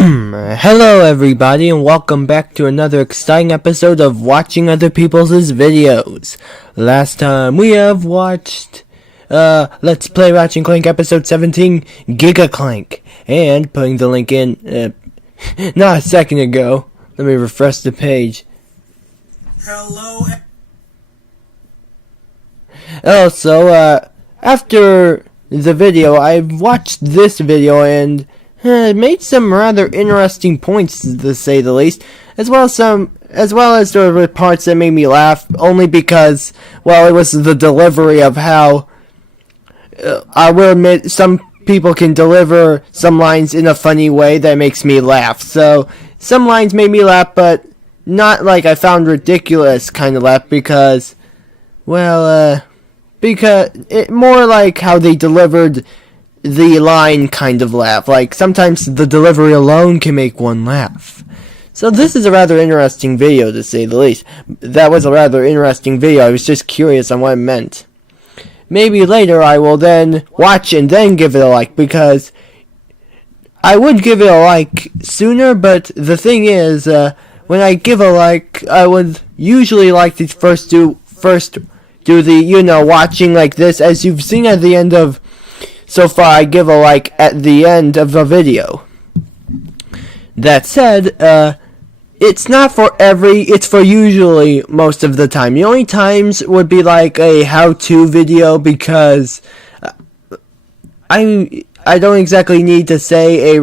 Hello everybody and welcome back to another exciting episode of watching other people's videos. Last time we have watched Let's Play Ratchet & Clank episode 17, Giga Clank, and putting the link in not a second ago. Let me refresh the page. Hello. Also, after the video, I watched this video and made some rather interesting points, to say the least, as well as there were parts that made me laugh, only because, well, it was the delivery of how, I will admit, some people can deliver some lines in a funny way that makes me laugh. So, some lines made me laugh, but not like I found ridiculous kind of laugh, because, well, more like how they delivered the line kind of laugh. Like, sometimes the delivery alone can make one laugh. So this is a rather interesting video, to say the least. That was a rather interesting video. I was just curious on what it meant. Maybe later I will then watch and then give it a like, because I would give it a like sooner, but the thing is, when I give a like, I would usually like to first do the, watching like this. As you've seen at the end of, so far, I give a like at the end of the video. That said, it's not for it's for usually most of the time. The only times would be like a how-to video, because I don't exactly need to say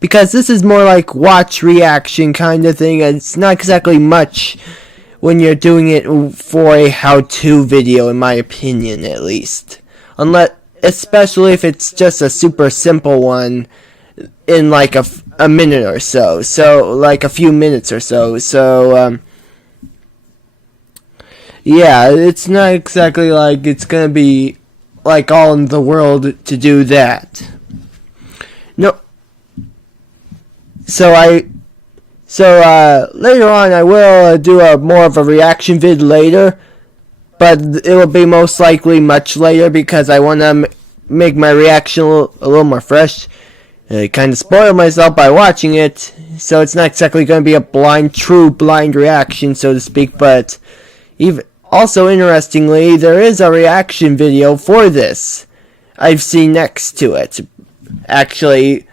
because this is more like watch reaction kind of thing, and it's not exactly much when you're doing it for a how-to video, in my opinion, at least. Especially if it's just a super simple one in like a minute or so. So, like a few minutes or so. So, yeah, it's not exactly like it's gonna be like all in the world to do that. No. So later on I will do more of a reaction vid later. But it will be most likely much later, because I want to make my reaction a little more fresh. I kind of spoiled myself by watching it, so it's not exactly going to be a true blind reaction, so to speak. But also interestingly, there is a reaction video for this I've seen next to it. Actually,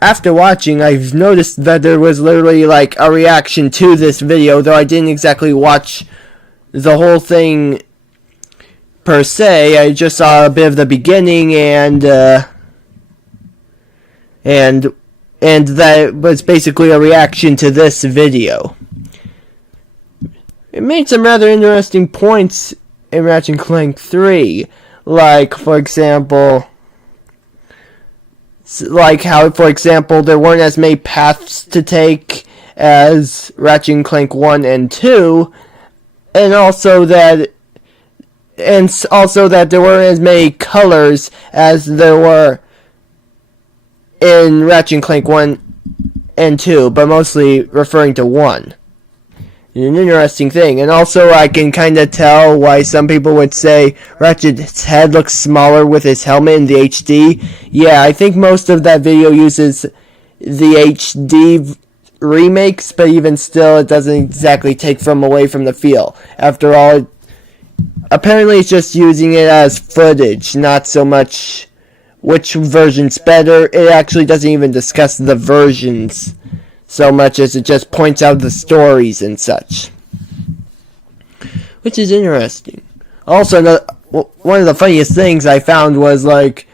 after watching, I've noticed that there was literally like a reaction to this video, though I didn't exactly watch the whole thing per se. I just saw a bit of the beginning, and that was basically a reaction to this video. It made some rather interesting points in Ratchet & Clank 3, like, for example, there weren't as many paths to take as Ratchet & Clank 1 and 2, and also that there weren't as many colors as there were in Ratchet & Clank 1 and 2, but mostly referring to 1. An interesting thing. And also I can kind of tell why some people would say Ratchet's head looks smaller with his helmet in the HD. Yeah, I think most of that video uses the HD remakes, but even still, it doesn't exactly take away from the feel. After all, apparently it's just using it as footage, not so much which version's better. It actually doesn't even discuss the versions so much as it just points out the stories and such, which is interesting. Also, one of the funniest things I found was, like,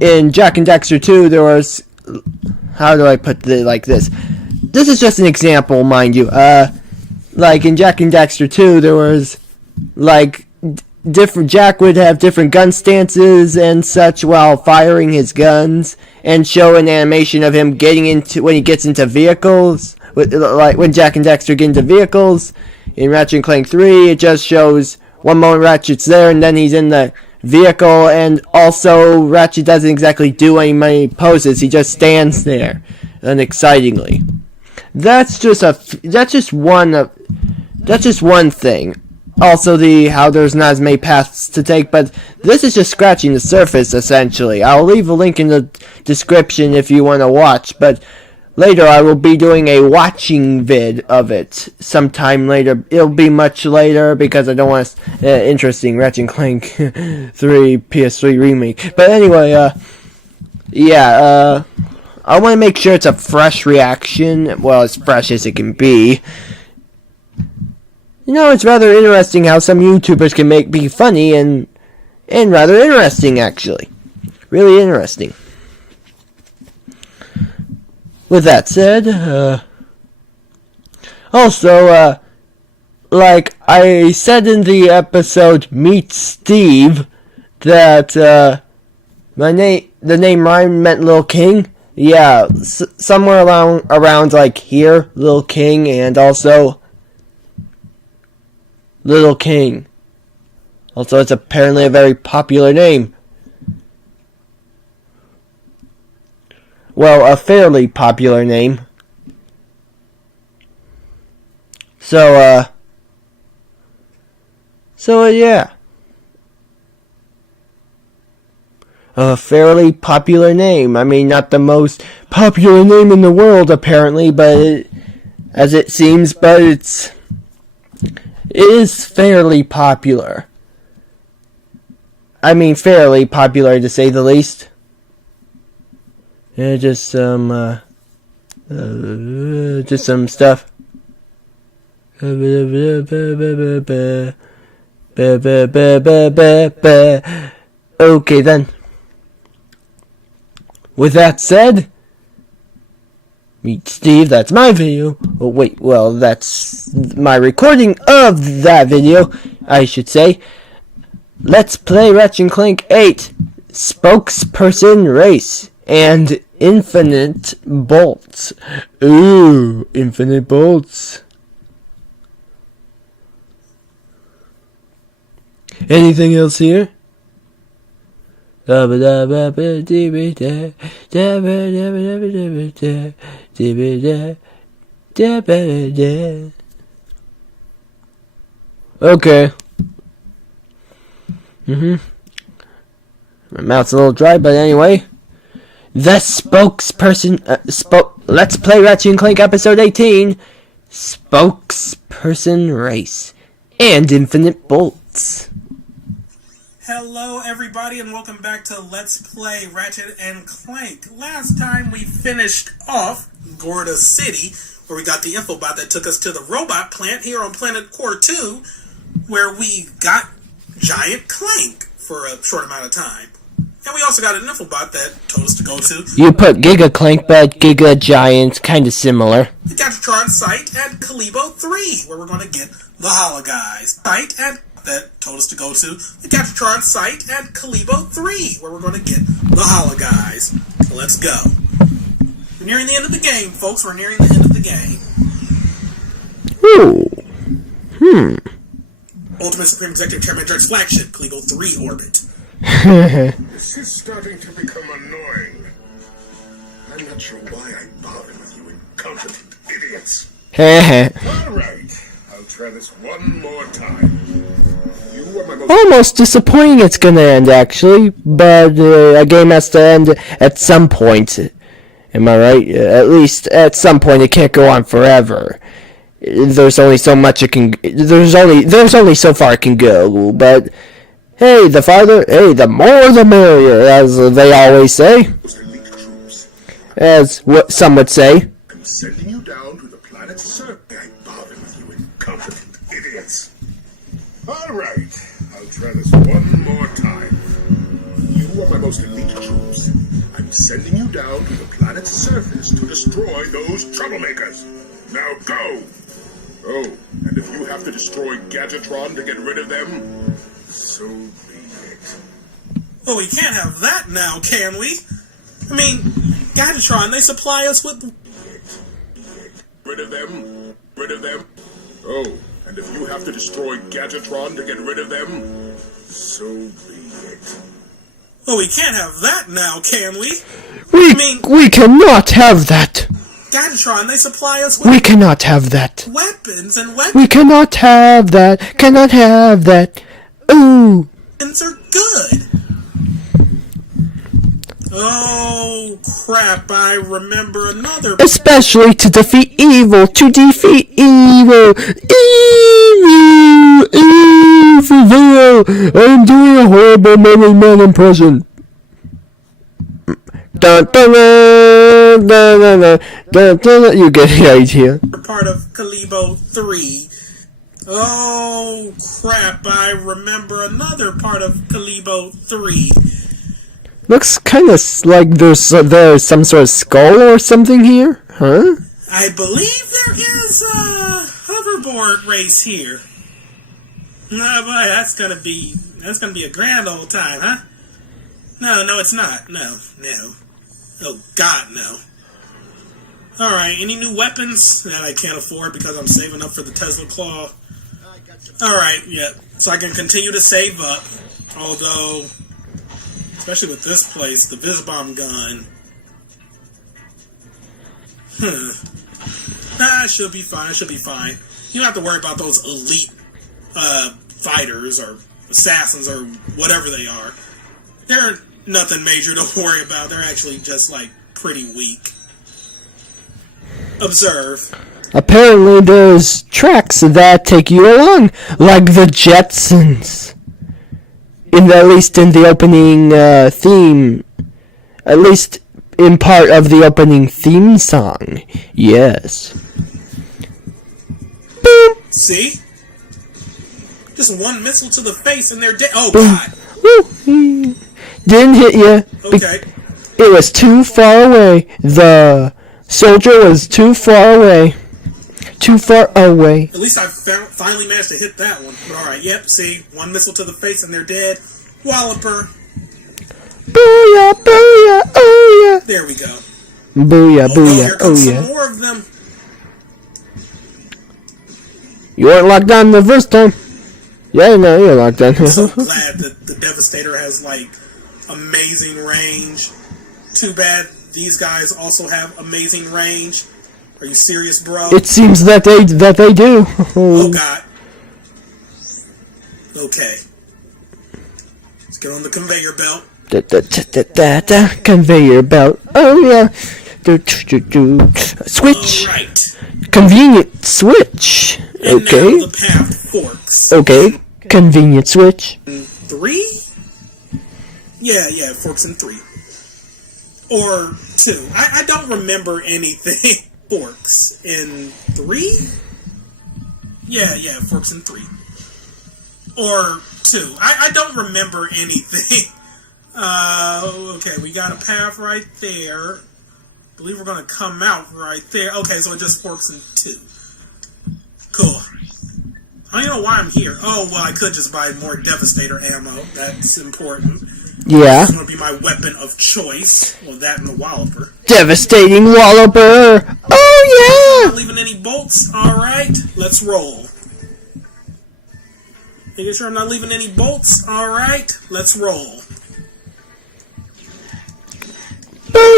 in Jak and Daxter 2, there was, how do I put it like this? This is just an example, mind you. Like in Jak and Daxter 2, there was like Jak would have different gun stances and such while firing his guns, and show an animation of him when he gets into vehicles. Like when Jak and Daxter get into vehicles. In Ratchet & Clank 3, it just shows one moment Ratchet's there and then he's in the vehicle, and also Ratchet doesn't exactly do any many poses. He just stands there unexcitingly. That's just one thing. Also, how there's not as many paths to take, but this is just scratching the surface, essentially. I'll leave a link in the description if you want to watch, but later I will be doing a watching vid of it sometime later. It'll be much later because I don't want interesting Ratchet and Clank 3 PS3 remake. But anyway, yeah, I want to make sure it's a fresh reaction. Well, as fresh as it can be. You know, it's rather interesting how some YouTubers can be funny and rather interesting, actually. Really interesting. With that said, also, like I said in the episode Meet Steve, that the name Ryan meant Lil King. Yeah, somewhere around like here, Lil King, and also Little King. Also, it's apparently a very popular name. Well, a fairly popular name. So, yeah. A fairly popular name. I mean, not the most popular name in the world, apparently, but as it seems, but it is fairly popular. I mean, fairly popular to say the least. Yeah, just some stuff. Okay then. With that said, Meet Steve, that's my video. Oh wait, well, that's my recording of that video, I should say. Let's play Ratchet and Clank 8 Spokesperson Race and Infinite Bolts. Ooh, Infinite Bolts. Anything else here? Okay. My mouth's a little dry, but anyway. The Spokesperson... Let's play Ratchet and Clank Episode 18. Spokesperson Race. And Infinite Bolts. Hello, everybody, and welcome back to Let's Play Ratchet and Clank. Last time we finished off Gorda City, where we got the infobot that took us to the robot plant here on Planet Core 2, where we got Giant Clank for a short amount of time. And we also got an infobot that told us to go to... You put Giga Clank, but Giga Giant, kind of similar. The Gadgetron site at Kalibo 3, where we're going to get the Hologuys. Site at... that told us to go to the Gadgetron site at Kalibo 3, where we're going to get the Hologuys. So let's go. We're nearing the end of the game, folks. We're nearing the end of the game. Ooh. Ultimate Supreme Executive Chairman Drake's flagship, Kalibo 3 orbit. This is starting to become annoying. I'm not sure why I bother with you incompetent idiots. All right. I'll try this one more time. You are my most... Almost disappointing it's gonna end, actually. But a game has to end at some point. Am I right? At least at some point. It can't go on forever. There's only so much it can... There's only so far it can go. But... Hey, the more the merrier, as they always say. As what some would say. I'm sending you down to the planet's surface. I bother with you incompetent idiots. All right, I'll try this one more time. You are my most elite troops. I'm sending you down to the planet's surface to destroy those troublemakers. Now go! Oh, and if you have to destroy Gadgetron to get rid of them, so be it. Well, we can't have that now, can we? I mean, Gadgetron, they supply us with... Rid of them? Rid of them? Oh, and if you have to destroy Gadgetron to get rid of them, so be it. Well, we can't have that now, can we? We cannot have that. Gadgetron, they supply us with... We cannot have that. Weapons and weapons... We cannot have that. Cannot have that. Ooh. Weapons are good. Oh, crap, I remember another... Especially to defeat evil, evil. I'm doing a horrible Man impression. Dun, dun, dun, dun, dun, dun, dun. You get the idea. Part of Kalibo 3. Oh, crap, I remember another part of Kalibo 3. Looks kind of like there's some sort of skull or something here, huh? I believe there is a hoverboard race here. No, boy, that's gonna be a grand old time, huh? No, it's not. No. Oh, God, no. Alright, any new weapons that I can't afford because I'm saving up for the Tesla Claw? Alright, yeah. So I can continue to save up. Although, especially with this place, the Visbomb gun. Nah, it should be fine. You don't have to worry about those elite fighters or assassins or whatever they are. They're nothing major to worry about. They're actually just, like, pretty weak. Observe. Apparently there's tracks that take you along, like the Jetsons. At least in the opening theme. At least in part of the opening theme song. Yes. Boom. See? Just one missile to the face and they're dead. Oh, Boom. God. Woo. Didn't hit you. Okay. It was too far away. The soldier was too far away. At least I finally managed to hit that one. But alright, yep, see? One missile to the face and they're dead. Walloper. Booyah, booyah, oh yeah. There we go. Booyah, booyah, Here comes oh yeah. some more of them. You weren't locked down the first time. Yeah, no, you're locked down. I'm so glad that the Devastator has, like, amazing range. Too bad these guys also have amazing range. Are you serious, bro? It seems that they do. Oh, God. Okay. Let's get on the conveyor belt. Conveyor belt. Oh yeah. Switch. All right. Convenient switch. And Okay. now the path forks. Okay. Convenient switch. 3? Yeah, it forks in 3. Or 2. I don't remember anything. Forks in 3? Yeah, it forks in 3. Or 2. I don't remember anything. Okay, we got a path right there. I believe we're going to come out right there. Okay, so it just forks in 2. Cool. I don't know why I'm here. Oh, well, I could just buy more Devastator ammo. That's important. Yeah. It's going to be my weapon of choice. Well, that and the Walloper. Devastating Walloper. Oh Not leaving any bolts. Alright, let's roll. Making sure I'm not leaving any bolts. Alright, let's roll.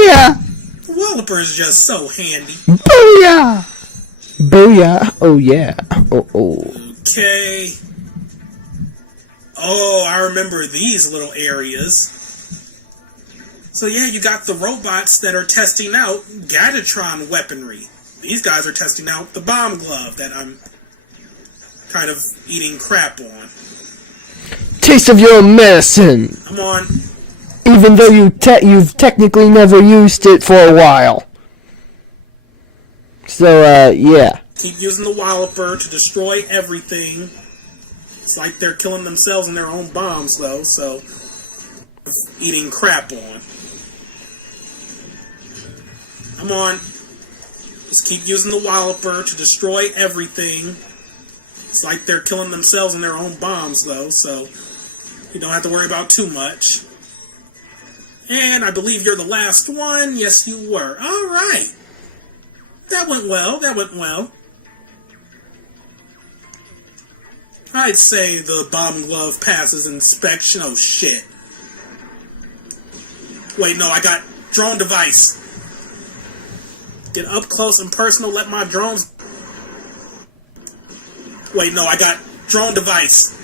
yeah. Booyah. The Walloper is just so handy. Booyah. Booyah. Oh yeah. Oh. Okay. Oh, I remember these little areas. So yeah, you got the robots that are testing out Gatatron weaponry. These guys are testing out the bomb glove that I'm kind of eating crap on. Taste of your medicine. Come on. Even though you've technically never used it for a while. So, yeah. Keep using the Walloper to destroy everything. It's like they're killing themselves in their own bombs, though, so... eating crap on. Come on. Just keep using the Walloper to destroy everything. It's like they're killing themselves in their own bombs, though, so... you don't have to worry about too much. And I believe you're the last one. Yes, you were. Alright. That went well. I'd say the bomb glove passes inspection. Oh, shit. Wait, no, I got drone device. Get up close and personal, let my drones... Wait, no, I got drone device.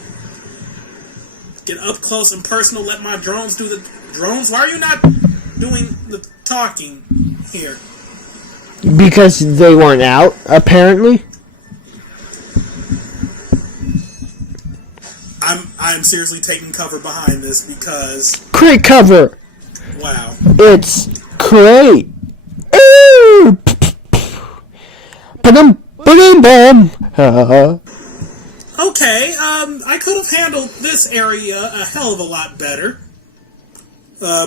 Get up close and personal, let my drones do the... Drones? Why are you not... doing the talking here? Because they weren't out, apparently. I'm seriously taking cover behind this because Crate cover! wow. It's crate! Ooh! Ba-dum, ba-dum, bum. Okay, I could have handled this area a hell of a lot better.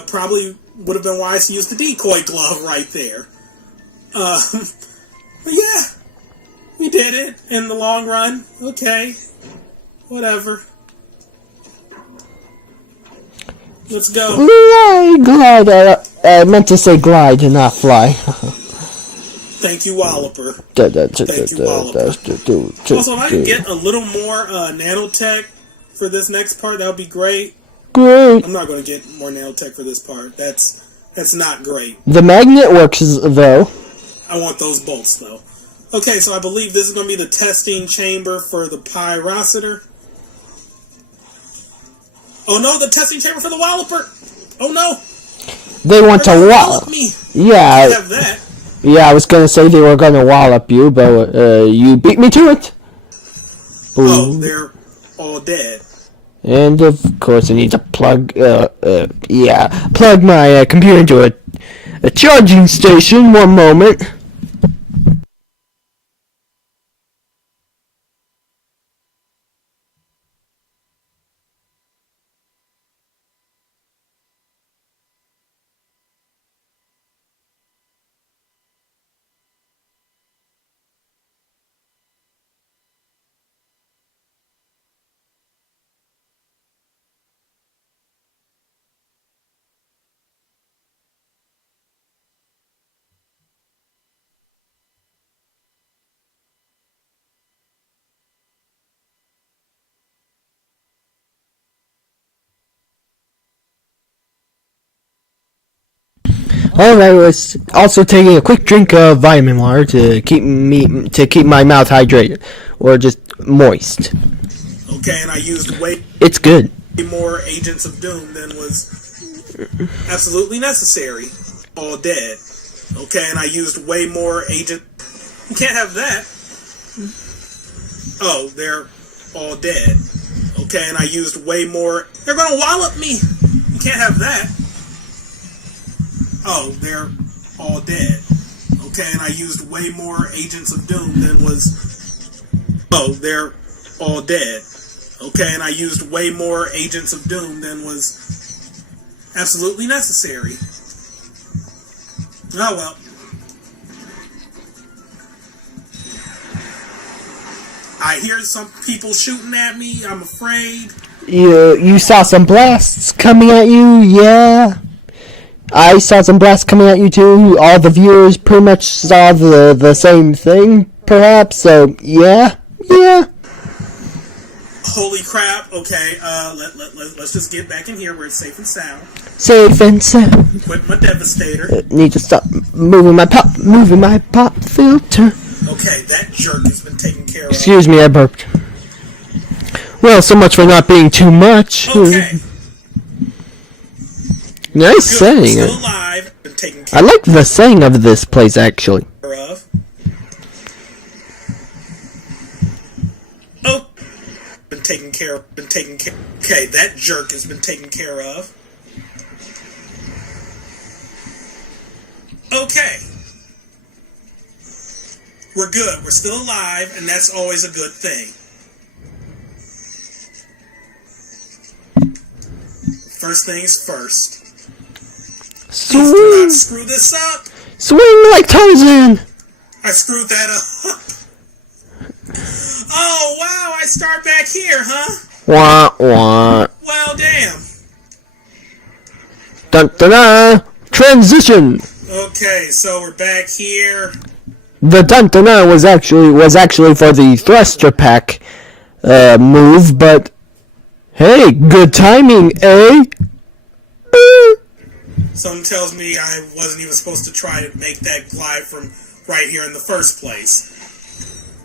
Probably would have been wise to use the decoy glove right there. But yeah, we did it in the long run. Okay, whatever. Let's go. Glide. I meant to say glide and not fly. Thank you, Walloper. Thank you, Walloper. Also, if I could get a little more nanotech for this next part, that would be great. Great. I'm not going to get more nanotech for this part. That's not great. The magnet works, though. I want those bolts, though. Okay, so I believe this is going to be the testing chamber for the Pyrocitor. Oh no, the testing chamber for the Walloper! Oh no! They want to wallop me! Yeah. I have that. Yeah, I was gonna say they were gonna wallop you, but you beat me to it! Ooh. Oh, they're all dead. And of course I need to plug my computer into a charging station. One moment. Alright, I was also taking a quick drink of vitamin water to keep my mouth hydrated, or just moist. Okay, and I used way It's good. more Agents of Doom than was absolutely necessary. All dead. Okay, and I used way more agent. You can't have that. Oh, they're all dead. Okay, and I used way more. They're gonna wallop me. You can't have that. Oh, they're all dead. Okay, and I used way more Agents of Doom than was. Oh, they're all dead. Okay, and I used way more Agents of Doom than was absolutely necessary. Oh well. I hear some people shooting at me, I'm afraid. You saw some blasts coming at you, yeah. I saw some blasts coming at you too. All the viewers pretty much saw the same thing, perhaps, so yeah. Holy crap, okay, let's just get back in here where it's safe and sound. Safe and sound. With my Devastator. Need to stop moving my pop filter. Okay, that jerk has been taken care of. Excuse me, I burped. Well, so much for not being too much. Okay. Nice setting. Still alive, been taken care I like the setting of this place, actually. of. Oh, been taken care of. Okay, that jerk has been taken care of. Okay. We're good. We're still alive, and that's always a good thing. First things first. Please do not screw this up. Swing like Tarzan. I screwed that up. Oh, wow. I start back here, huh? Wah, wah. Well, damn. Dun dun dun. Transition. Okay, so we're back here. The dun dun dun was actually for the thruster pack move, but hey, good timing, eh? Something tells me I wasn't even supposed to try to make that glide from right here in the first place.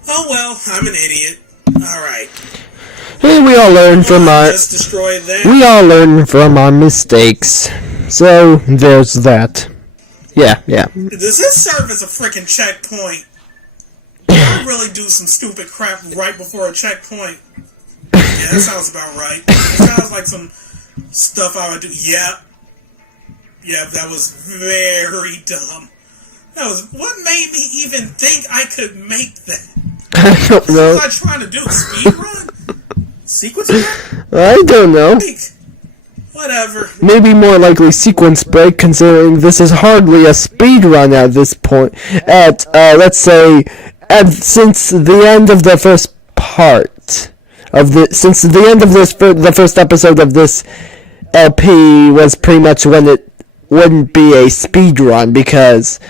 Oh well, I'm an idiot. Alright. Hey, we all learn from our just destroy that. We all learn from our mistakes. So there's that. Yeah. Does this serve as a freaking checkpoint? I really do some stupid crap right before a checkpoint. Yeah, that sounds about right. It sounds like some stuff I would do. Yeah, that was very dumb. What made me even think I could make that? I don't know. What was I trying to do? Speedrun? Sequence break? I don't know. Whatever. Maybe more likely sequence break, considering this is hardly a speed run at this point. Let's say, since the end of the first part since the end of the first episode of this LP was pretty much when it wouldn't be a speed run, because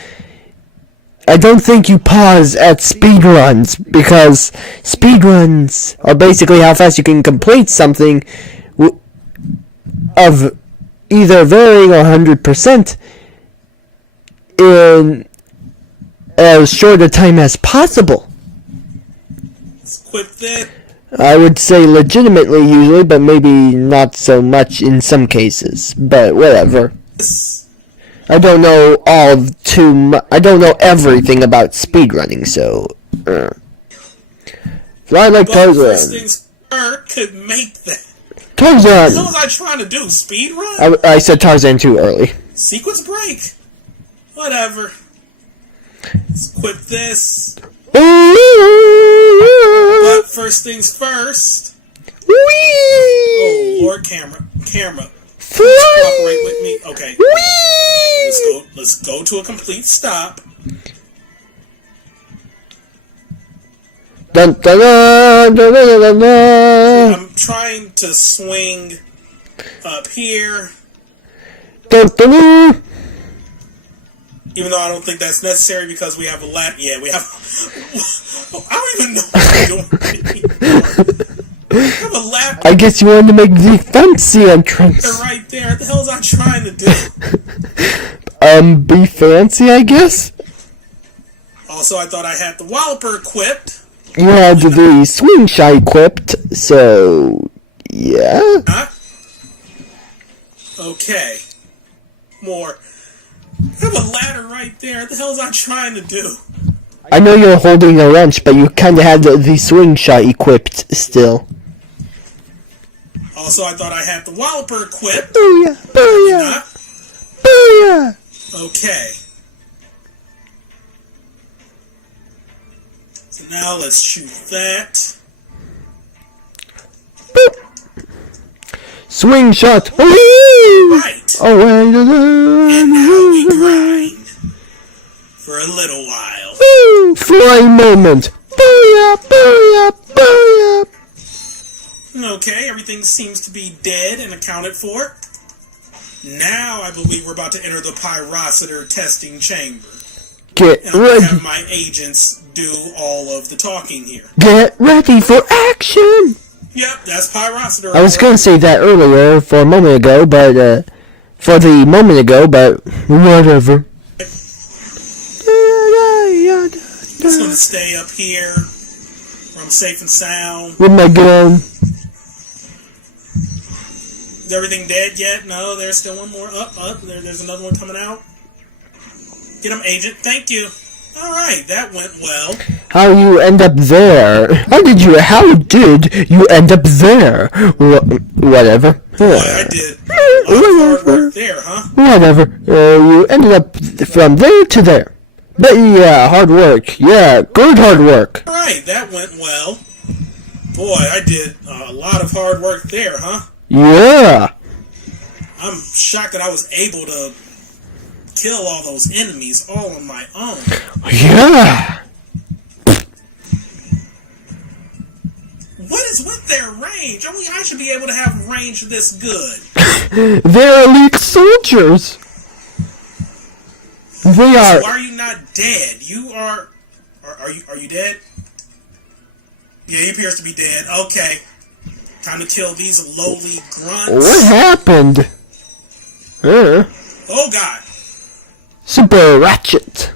I don't think you pause at speedruns, because speedruns are basically how fast you can complete something of either varying 100% in as short a time as possible. Quit that. I would say legitimately usually, but maybe not so much in some cases. But whatever. I don't know I don't know everything about speedrunning, so. Fly like Tarzan. First things could make that. Tarzan! What was I trying to do? Speedrun? I said Tarzan too early. Sequence break? Whatever. Let's quit this. But first things first. Whee! Oh, Lord, camera. Fly! Cooperate with me. Okay. Whee! Let's go to a complete stop. Dun, dun, dun, dun, dun, dun, dun. I'm trying to swing up here. Dun, dun, dun. Even though I don't think that's necessary because we have a ladder. Yeah, we have. I don't even know what I'm doing. We have a ladder. I guess you wanted to make the fancy entrance. Right there. What the hell was I trying to do? Be fancy, I guess? Also, I thought I had the Walloper equipped. You had the swing shot equipped, so. Yeah? Huh? Okay. More. I have a ladder right there. What the hell was I trying to do? I know you're holding a wrench, but you kinda had the swing shot equipped still. Also, I thought I had the Walloper equipped. Booyah! Booyah! Booyah! Okay. So now let's shoot that. Boop. Swing shot! Right. Away And now we grind. For a little while. Woo! Flying moment! Booyah! Booyah! Booyah! Okay, everything seems to be dead and accounted for. Now I believe we're about to enter the pyrocitor testing chamber. Get And I'm going ready! to have my agents do all of the talking here. Get ready for action! Yep, that's pyrocitor. I was gonna say that earlier for a moment ago, but whatever. Just going to stay up here where I'm safe and sound. With my gun. Is everything dead yet? No, there's still one more. There's another one coming out. Get him, agent. Thank you. Alright, that went well. How you end up there? How did you end up there? Whatever. Boy, I did a lot of hard work there, huh? Whatever. You ended up from there to there. But yeah, hard work. Yeah, good hard work. Alright, that went well. Boy, I did a lot of hard work there, huh? Yeah. I'm shocked that I was able to kill all those enemies all on my own. Yeah. What is with their range? Only I should be able to have range this good. They're elite soldiers. They are. Why are you not dead? You are. Are you dead? Yeah, he appears to be dead. Okay. Time to kill these lowly grunts. What happened? Oh god. Super Ratchet.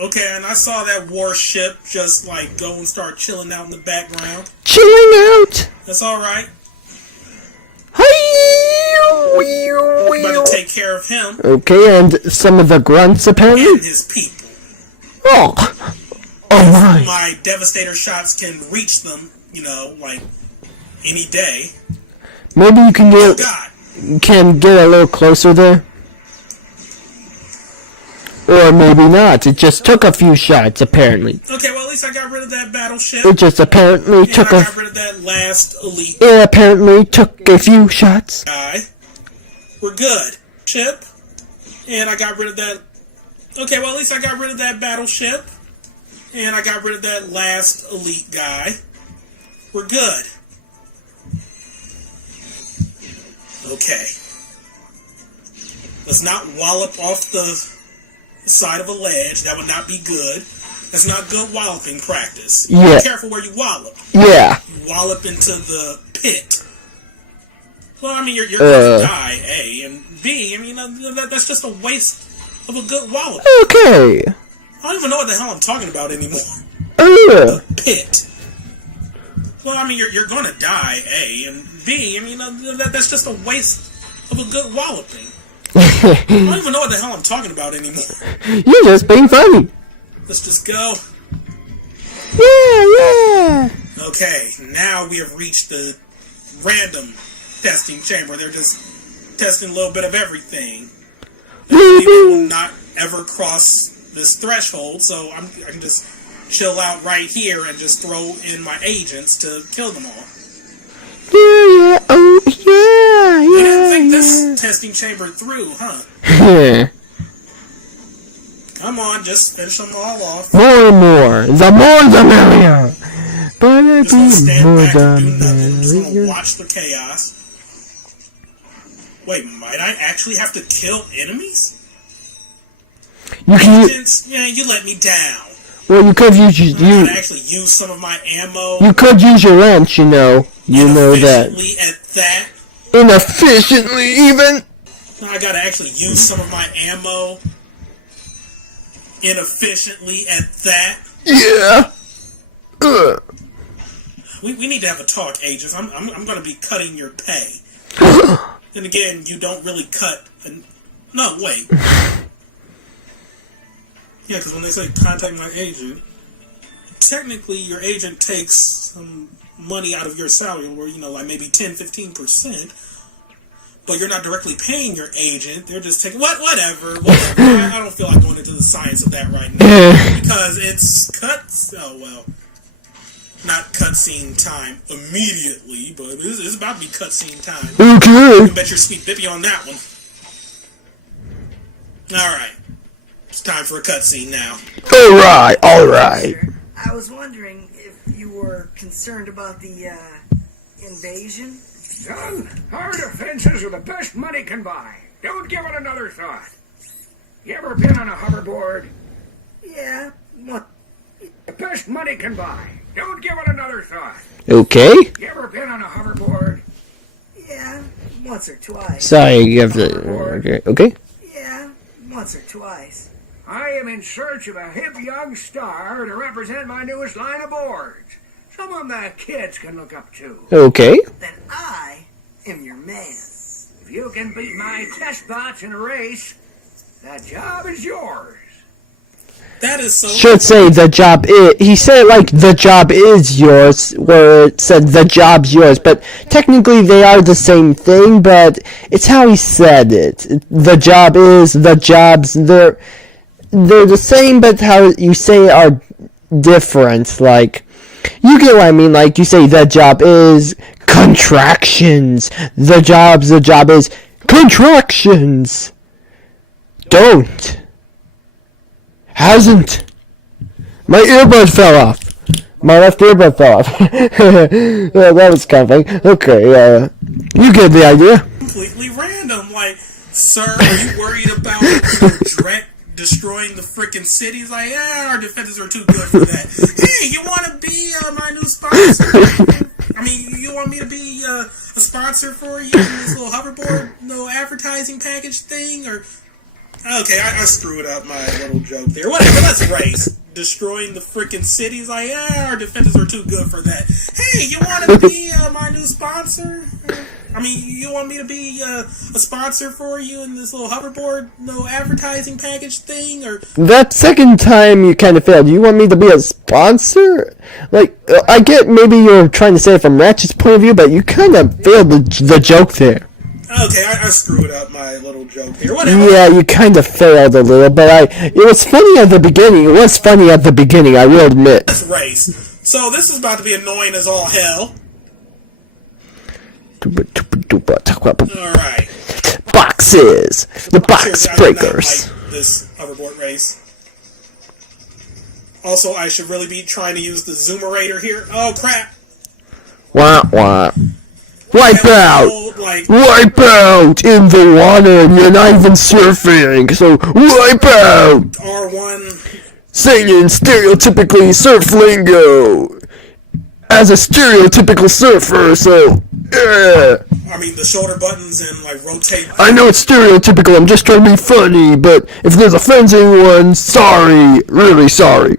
Okay, and I saw that warship just like go and start chilling out in the background. Chilling out. That's alright. I'm about to take care of him Okay, and some of the grunts apparently? and his people. Oh! Oh my! My Devastator shots can reach them, you know, like, any day. Maybe you can Oh, get, God. a little closer there? Or maybe not. It just took a few shots, apparently. Okay, well, at least I got rid of that battleship. It just apparently And I took got rid of that last elite It apparently took a few shots. guy. We're good. Ship. And I got rid of that... Okay, well, at least I got rid of that battleship. And I got rid of that last elite guy. We're good. Okay. Let's not wallop off the side of a ledge. That would not be good. That's not good walloping practice. Yeah. Be careful where you wallop. Yeah. You wallop into the pit. Well, I mean, you're going to die, A. And B, I mean, that's just a waste of a good wallop. Okay. I don't even know what the hell I'm talking about anymore. Pit. Well, I mean, you're going to die, A. And B, I mean, that's just a waste of a good walloping. I don't even know what the hell I'm talking about anymore. You're just being funny. Let's just go. Yeah. Okay, now we have reached the random testing chamber. They're just testing a little bit of everything. They will not ever cross this threshold, so I can just chill out right here and just throw in my agents to kill them all. Yeah. Oh, yeah. You didn't think this testing chamber through, huh? Yeah. Come on, just finish them all off. More and more. The more the merrier. But Just gonna stand more back the and do nothing. Just gonna merrier. watch the chaos. Wait, might I actually have to kill enemies? You can. Agents, yeah, you let me down. Well, you could use I gotta actually use some of my ammo. You could use your wrench. You know that. Inefficiently at that. Inefficiently, even. I gotta actually use some of my ammo. Inefficiently at that. Yeah. We need to have a talk, agents. I'm gonna be cutting your pay. Then again, you don't really cut. No, wait. Yeah, because when they say contact my agent, technically your agent takes some money out of your salary, or like maybe 10-15%. But you're not directly paying your agent. They're just taking whatever. I don't feel like going into the science of that right now because it's cuts. Oh well, not cutscene time immediately, but it's about to be cutscene time. Okay. You can bet your sweet bippy on that one. All right, it's time for a cutscene now. All right. I was wondering if you were concerned about the invasion. Son, our defenses are the best money can buy. Don't give it another thought. You ever been on a hoverboard? Yeah, what? The best money can buy. Don't give it another thought. Okay. You ever been on a hoverboard? Yeah, once or twice. Sorry, you have to. Okay. Yeah, once or twice. I am in search of a hip young star to represent my newest line of boards. Someone the kids can look up to. Okay. Then I am your man. If you can beat my test bots in a race, that job is yours. That is so. Should say the job is. He said it like the job is yours, where it said the job's yours. But technically they are the same thing. But it's how he said it. The job is the jobs. They're the same, but how you say it are different. Like. You get what I mean, like, you say the job is contractions. The job is contractions. Don't. Hasn't. My earbud fell off. My left earbud fell off. Well, that was kind of funny. Okay, you get the idea. Completely random. Like, sir, are you worried about Drek destroying the freaking cities? Like, yeah, our defenses are too good for that. Hey, you want to be my new sponsor? I mean, you want me to be a sponsor for you in this little hoverboard, little advertising package thing? Or okay, I screwed up my little joke there. Whatever, let's race. Destroying the freaking cities? Like, yeah, our defenses are too good for that. Hey, you want to be my new sponsor? I mean, you want me to be a sponsor for you in this little hoverboard, no advertising package thing, or? That second time you kind of failed. You want me to be a sponsor? Like, I get maybe you're trying to say it from Ratchet's point of view, but you kind of failed the joke there. Okay, I screwed up my little joke here. Whatever. Yeah, you kind of failed a little, but it was funny at the beginning. It was funny at the beginning, I will admit. Let's race. So this is about to be annoying as all hell. Alright. Boxes! The box breakers! Like this hoverboard race. Also, I should really be trying to use the zoomerator here. Oh, crap! Wah, wah. Wipe out! Like, Wipe out in the water, and you're not even surfing, so wipe out! R1. Singing stereotypically surf lingo! As a stereotypical surfer, so... Yeah. I mean, the shoulder buttons and, like, rotate... I know it's stereotypical, I'm just trying to be funny, but if there's offending one, sorry, really sorry.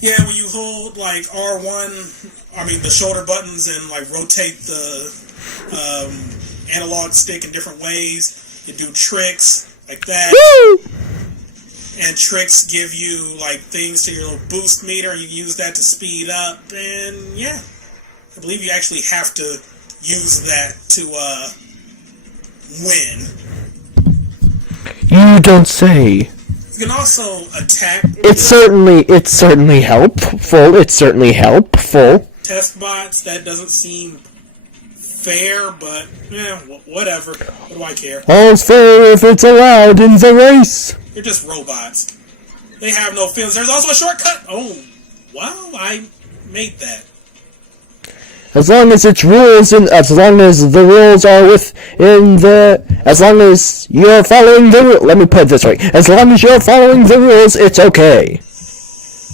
Yeah, when you hold, like, R1... I mean, the shoulder buttons and, like, rotate the analog stick in different ways. You do tricks like that. Woo! And tricks give you, like, things to your little boost meter, and you use that to speed up. And, yeah. I believe you actually have to use that to, win. You don't say. You can also attack... It's certainly helpful. Test bots, that doesn't seem fair, but yeah, whatever. What do I care? All's fair if it's allowed in the race. They're just robots. They have no feelings. There's also a shortcut. Oh, wow! I made that. As long as it's rules, and as long as the rules are as long as you're following the let me put it this way: as long as you're following the rules, it's okay.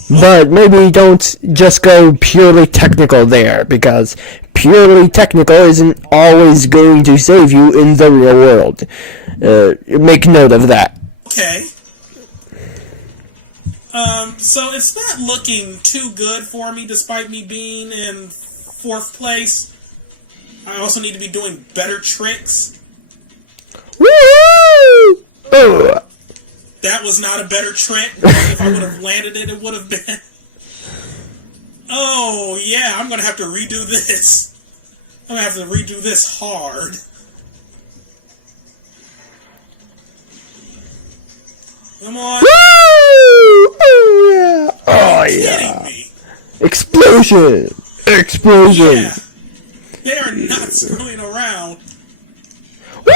But maybe don't just go purely technical there, because purely technical isn't always going to save you in the real world. Make note of that. Okay. So it's not looking too good for me, despite me being in 4th place. I also need to be doing better tricks. Woo! Oh. That was not a better trick. If I would have landed it, it would have been... Oh, yeah, I'm going to have to redo this. I'm going to have to redo this hard. Come on. Woo! Oh, yeah. Oh, yeah. Me? Explosion! Explosion! Yeah. They are not screwing around. Woo!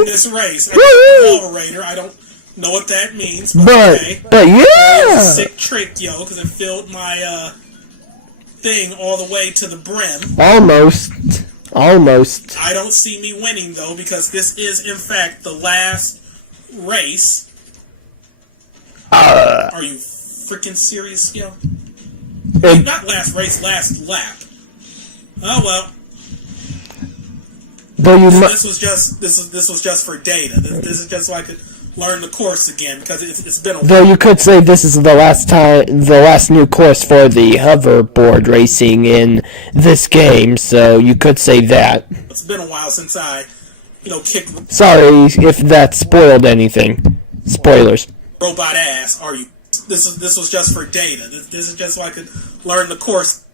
In this race. I don't know what that means, but okay. But yeah! It was a sick trick, yo, because it filled my thing all the way to the brim. Almost. I don't see me winning, though, because this is, in fact, the last race. Are you freaking serious, yo? Not last race, last lap. Oh, well. This was just for data. This is just so I could learn the course again, because it's been a while. Though you could say this is the last new course for the hoverboard racing in this game, so you could say that. It's been a while since I, kicked... Sorry if that spoiled anything. Spoilers. Robot ass, are you... This was just for data. This is just so I could learn the course.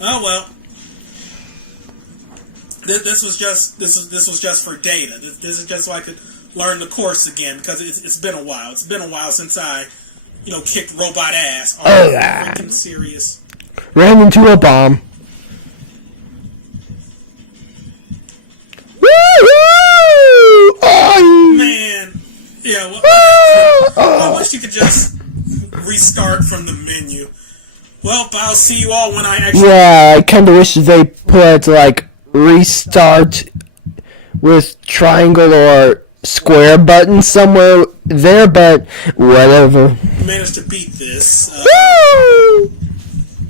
Oh, well. This was just for data. This is just so I could learn the course again, because it's been a while. It's been a while since I, kicked robot ass. Are you freaking serious? Ran into a bomb. Woo-hoo! Oh! Man, yeah. Well, I wish you could just restart from the menu. Well, I'll see you all when I actually... Yeah, I kind of wish they put, restart with triangle or square button somewhere there, but whatever. Managed to beat this. Woo!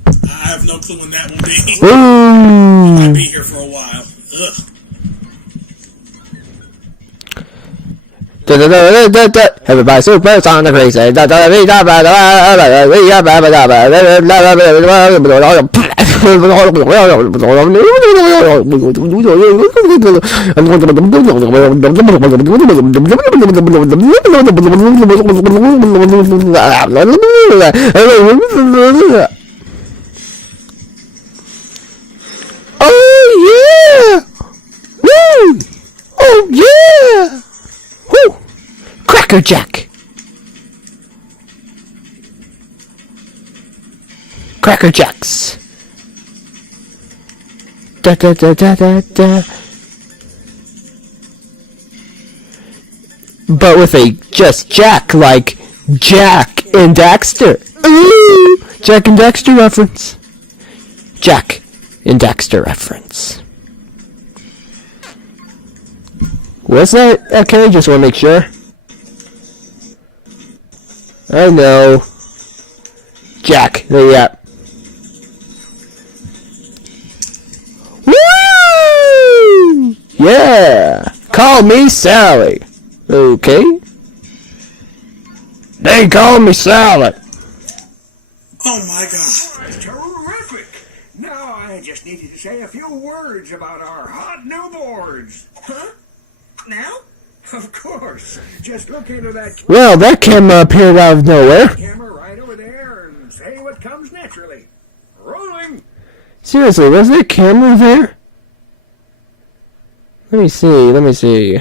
I have no clue when that will be. Woo! I'll be here for a while. Ugh. Everybody super on the crazy. Oh yeah! Woo! Oh yeah! Woo! Cracker Jack! Cracker Jacks! Da da da da da da. But with a just Jack, like Jack and Daxter. Ooh! Jack and Daxter reference. Jack and Daxter reference. What's that? Okay, just want to make sure. I know. Jack, there you are. Woo! Yeah! Call me Sally. Okay. They call me Sally. Oh my god. That's terrific! Now I just needed to say a few words about our hot new boards. Huh? Now? Of course. Just look into that Well, that camera appeared out of nowhere. camera right over there and say what comes naturally. Rolling! Seriously, was there a camera there? Let me see.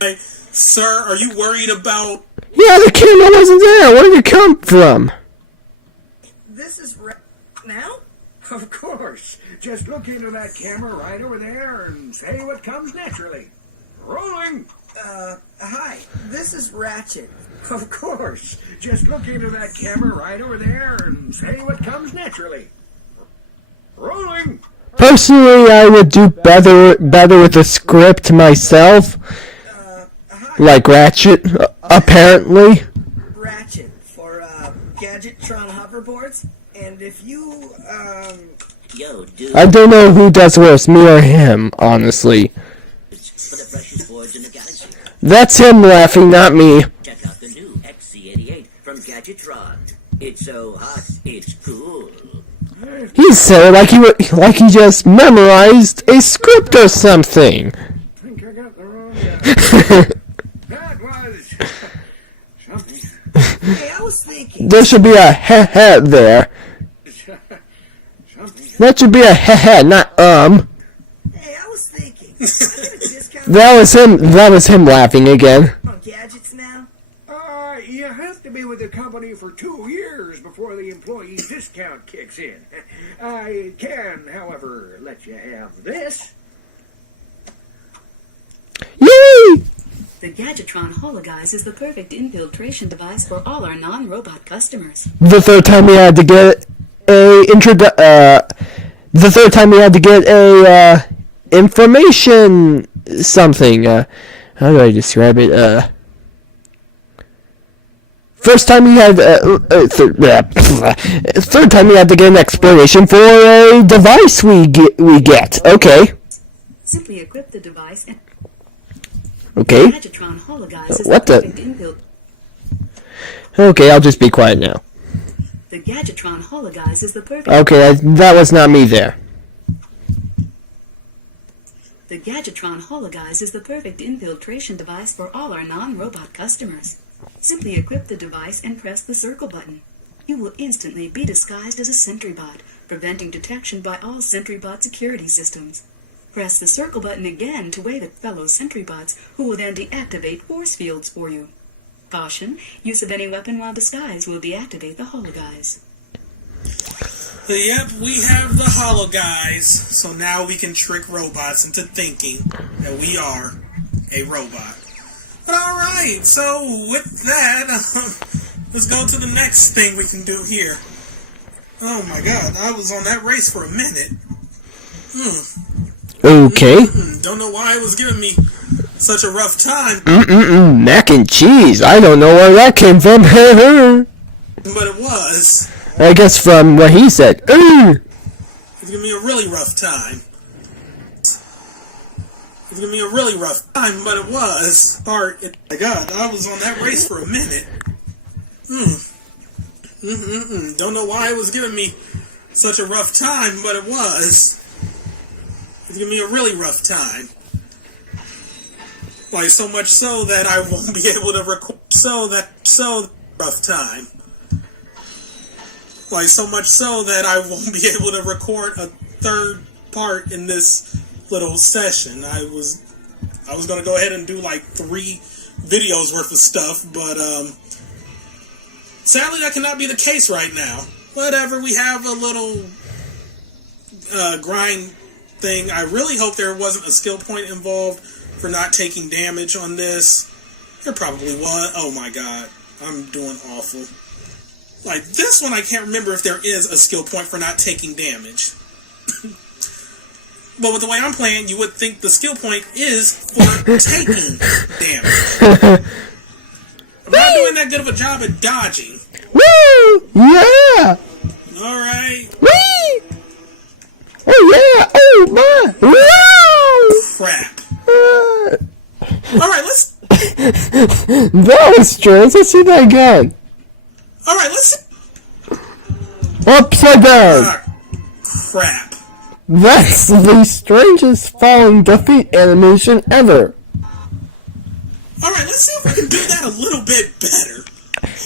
Hey, sir, are you worried about... Yeah, the camera wasn't there. Where did it come from? This is now? Of course. Just look into that camera right over there and say what comes naturally. Rolling! Hi. This is Ratchet. Of course. Just look into that camera right over there and say what comes naturally. Rolling! Personally, I would do better with the script myself. Like Ratchet, apparently. Ratchet for Gadgetron hoverboards. And if you Yo, dude, I don't know who does worse, me or him, honestly. for the freshest boards in the galaxy. That's him laughing, not me. Check out the new XC88 from Gadgetron. It's so hot, it's cool. He said it like he just memorized a script or something. I think I got the wrong That was something. Hey, I was thinking. There should be a heh there. Something. That should be a heh, not Hey, I was thinking. I get a discount That was him laughing again. on gadgets now. You have to be with the company for 2 years before the employee discount kicks in. I can, however, let you have this. Yay! The Gadgetron Hologuise is the perfect infiltration device for all our non-robot customers. The third time we had to get information something. How do I describe it? First time we had third time we had to get an explanation for a device we get. Okay. Simply equip the device and Okay. Gadgetron Hologuise is What the the- perfect inbuilt. Okay, I'll just be quiet now. The Gadgetron Hologuise is the perfect. Okay, that was not me there. The Gadgetron Hologuise is the perfect infiltration device for all our non-robot customers. Simply equip the device and press the circle button. You will instantly be disguised as a sentry bot, preventing detection by all sentry bot security systems. Press the circle button again to wave at fellow sentry bots, who will then deactivate force fields for you. Caution, use of any weapon while disguised will deactivate the Hologuise. Yep, we have the Holo Guys, so now we can trick robots into thinking that we are a robot. But alright, so with that, let's go to the next thing we can do here. Oh my god, I was on that race for a minute. Okay. Don't know why it was giving me such a rough time, Mac and cheese. I don't know where that came from. but it was. I guess from what he said. It's giving me a really rough time. It's gonna be a really rough time, but it was. My God, I was on that race for a minute. Don't know why it was giving me such a rough time, but it was. It's gonna be a really rough time. Like, so much so that I won't be able to record. Rough time. Like, so much so that I won't be able to record a third part in this little session. I was gonna go ahead and do like 3 videos worth of stuff, but sadly that cannot be the case right now. Whatever, we have a little grind thing. I really hope there wasn't a skill point involved for not taking damage on this. There probably was. Oh my God, I'm doing awful. Like, this one, I can't remember if there is a skill point for not taking damage. But with the way I'm playing, you would think the skill point is for taking damage. I'm not doing that good of a job at dodging. Woo! Yeah! Alright. Whee! Oh yeah! Oh my! Wow! Crap. Alright, let's... That was strange. Let's see that again. Alright, let's... Upside down! Crap. That's the strangest falling defeat animation ever. Alright, let's see if we can do that a little bit better.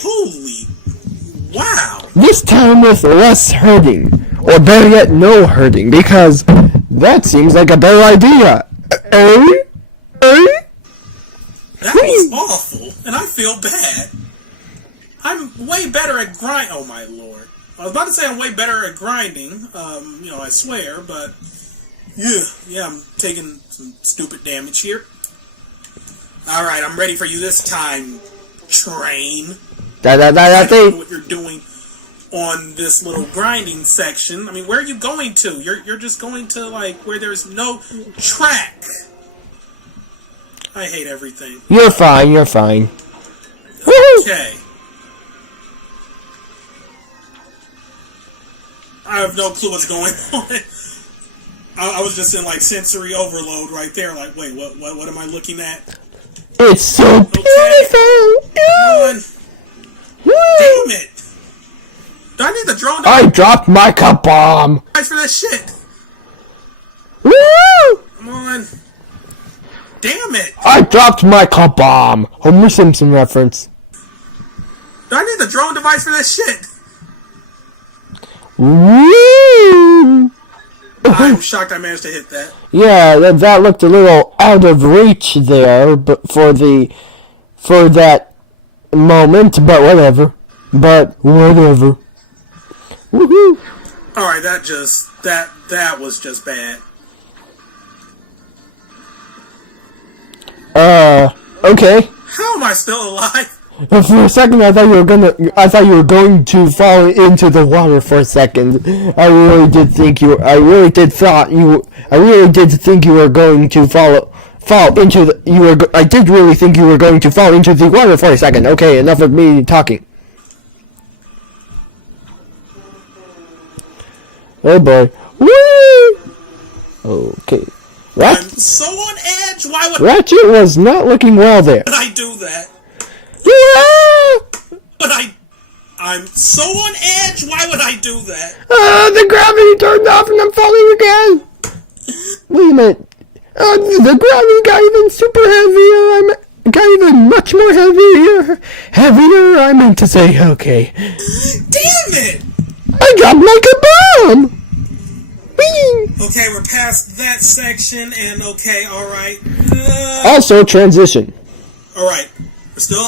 Holy... Wow. This time with less hurting. Or better yet, no hurting. Because that seems like a better idea. That was awful. And I feel bad. I'm way better at grind. Oh my lord! I was about to say I'm way better at grinding. I swear, but yeah, I'm taking some stupid damage here. All right, I'm ready for you this time, train. I don't know what you're doing on this little grinding section. I mean, where are you going to? You're just going to like where there's no track. I hate everything. You're fine. You're fine. Okay. I have no clue what's going on. I was just in like sensory overload right there. Like, wait, what am I looking at? It's so beautiful. Come on. Damn it! Do I need the drone? I dropped my cup bomb. Thanks for that shit. Woo! Come on. Damn it! I dropped my cup bomb. Homer Simpson reference. Do I need the drone device for that shit? Woo! I'm shocked I managed to hit that. Yeah, that looked a little out of reach there, but for that moment, but whatever. Woohoo! Alright, that was just bad. Okay. How am I still alive? For a second, I thought you were going to fall into the water for a second. I really did think you were going to fall into the, I did really think you were going to fall into the water for a second. Okay, enough of me talking. Oh boy. Woo! Okay. I'm so on edge, why would Ratchet was not looking well there. I do that? Yeah! But I'm so on edge, why would I do that? The gravity turned off and I'm falling again! Wait a minute. The gravity got even super heavier. Got even much more heavier, I meant to say, okay. Damn it! I dropped like a bomb! Whee! Okay, we're past that section, and okay, alright. Also, transition. Alright, we're still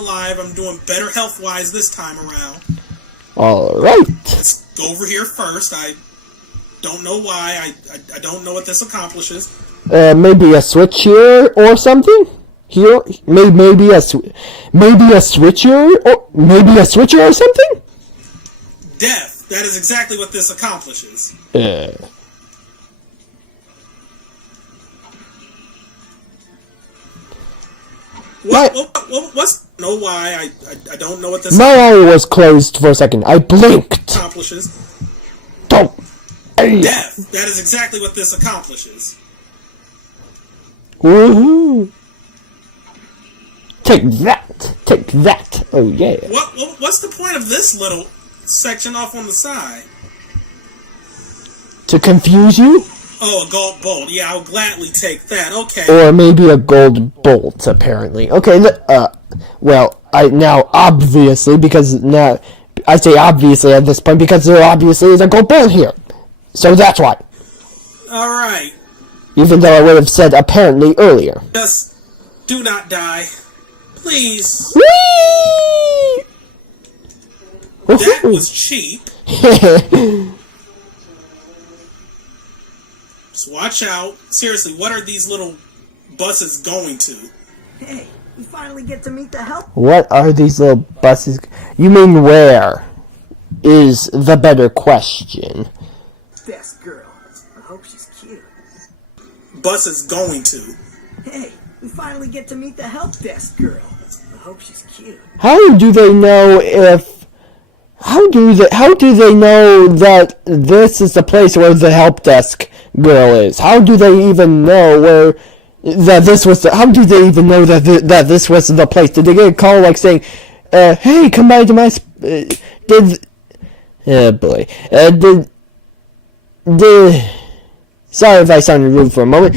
alive, I'm doing better health-wise this time around. Alright. Let's go over here first. I don't know why, I don't know what this accomplishes. Maybe a switch here or something? Here? Maybe a switcher or something? Death. That is exactly what this accomplishes. What's... No, why? I don't know what this... My eye was closed for a second. I blinked. Accomplishes. Don't. Death. That is exactly what this accomplishes. Woohoo! Take that! Take that! Oh yeah. What's the point of this little section off on the side? To confuse you? Oh, a gold bolt. Yeah, I'll gladly take that. Okay. Or maybe a gold bolt, apparently. Okay, well, now, obviously, because now, I say obviously at this point, because there obviously is a gold bolt here. So that's why. Alright. Even though I would have said apparently earlier. Just do not die. Please. Whee! That was cheap. Just watch out. Seriously, what are these little buses going to? Hey, we finally get to meet the help. What are these little buses? You mean where? Is the better question. Best girl. I hope she's cute. Buses going to. Hey, we finally get to meet the help desk girl. I hope she's cute. How do they know if... How do they know that this is the place where the help desk girl is? How do they even know where... That this was the, how do they even know that this was the place? Did they get a call like saying, hey, come by to my... Oh boy. Sorry if I sounded rude for a moment.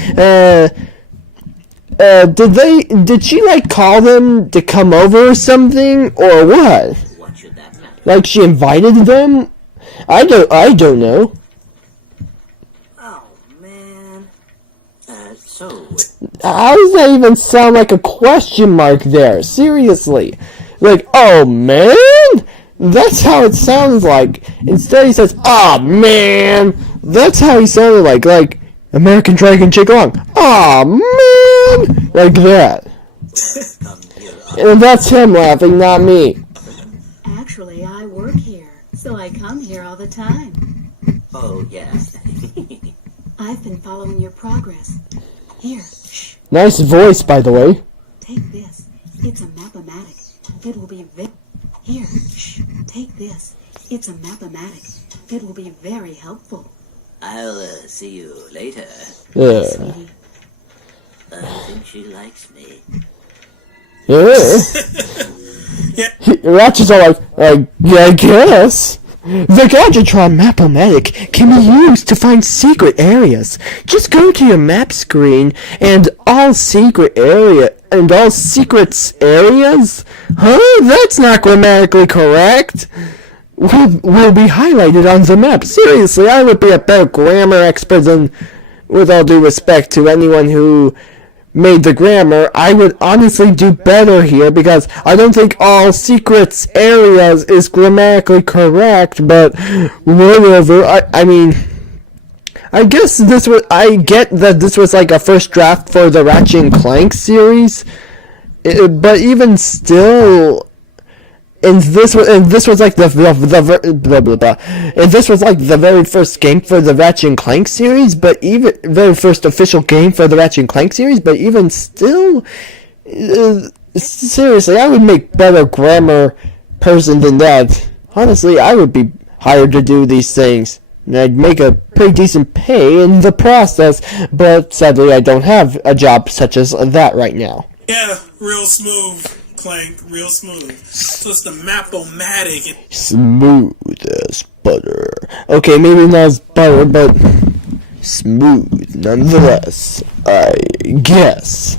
Did she like call them to come over or something? Or what? What should that matter? Like she invited them? I don't know. Oh, man. So, How does that even sound like a question mark there? Seriously. Like, oh man? That's how it sounds like. Instead he says, oh man! That's how he sounded like American Dragon Chick Long. Oh man! Like that. And that's him laughing, not me. Actually, I work here, so I come here all the time. oh, yes. I've been following your progress. Here, shh, Nice voice, by the way. take this. It's a mathematic. It will be Here, shh, take this. It's a mathematic. It will be very helpful. I'll see you later. Sweetie. I think she likes me. Ratchet's all like, yeah, I guess. The Gadgetron Map-O-Matic can be used to find secret areas. Just go to your map screen and all secrets areas? Huh? That's not grammatically correct. Will be highlighted on the map. Seriously, I would be a better grammar expert than, with all due respect to anyone who made the grammar, I would honestly do better here because I don't think all secrets areas is grammatically correct, but whatever. I mean, I guess I get that this was like a first draft for the Ratchet and Clank series, but even still, and this was like the very first game for the Ratchet and Clank series, but even very first official game for the Ratchet and Clank series, but even still, seriously, I would make better grammar person than that. Honestly, I would be hired to do these things, and I'd make a pretty decent pay in the process, but sadly I don't have a job such as that right now. Yeah, real smooth, Clank, real smooth. So it's the Map-O-Matic. Smooth as butter. Okay, maybe not as butter, but smooth nonetheless, I guess.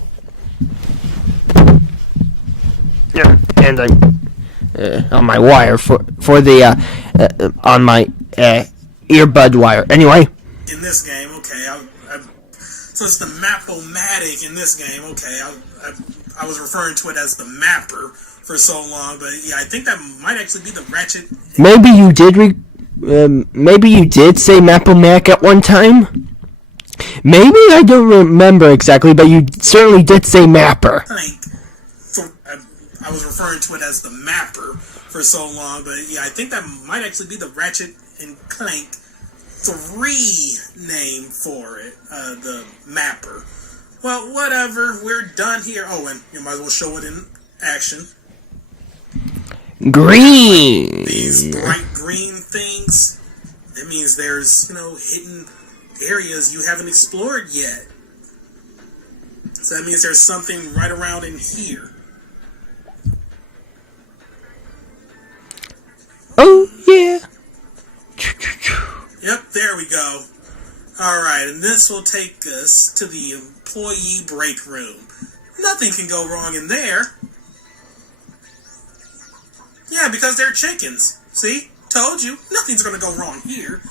Yeah, and I'm on my wire for the on my earbud wire. Anyway. In this game, okay, so it's the Map-O-Matic in this game, okay. I was referring to it as the Mapper for so long, but yeah, I think that might actually be the Ratchet. Maybe you did say Map-O-Matic at one time. Maybe I don't remember exactly, but you certainly did say Mapper. I was referring to it as the Mapper for so long, but yeah, I think that might actually be the Ratchet and Clank 3 name for it, the Mapper. Well, whatever, we're done here. Oh, and you might as well show it in action. Green! These bright green things, that means there's, hidden areas you haven't explored yet. So that means there's something right around in here. Oh, yeah. Yep, there we go. Alright, and this will take us to the employee break room. Nothing can go wrong in there. Yeah, because they're chickens. See? Told you. Nothing's gonna go wrong here.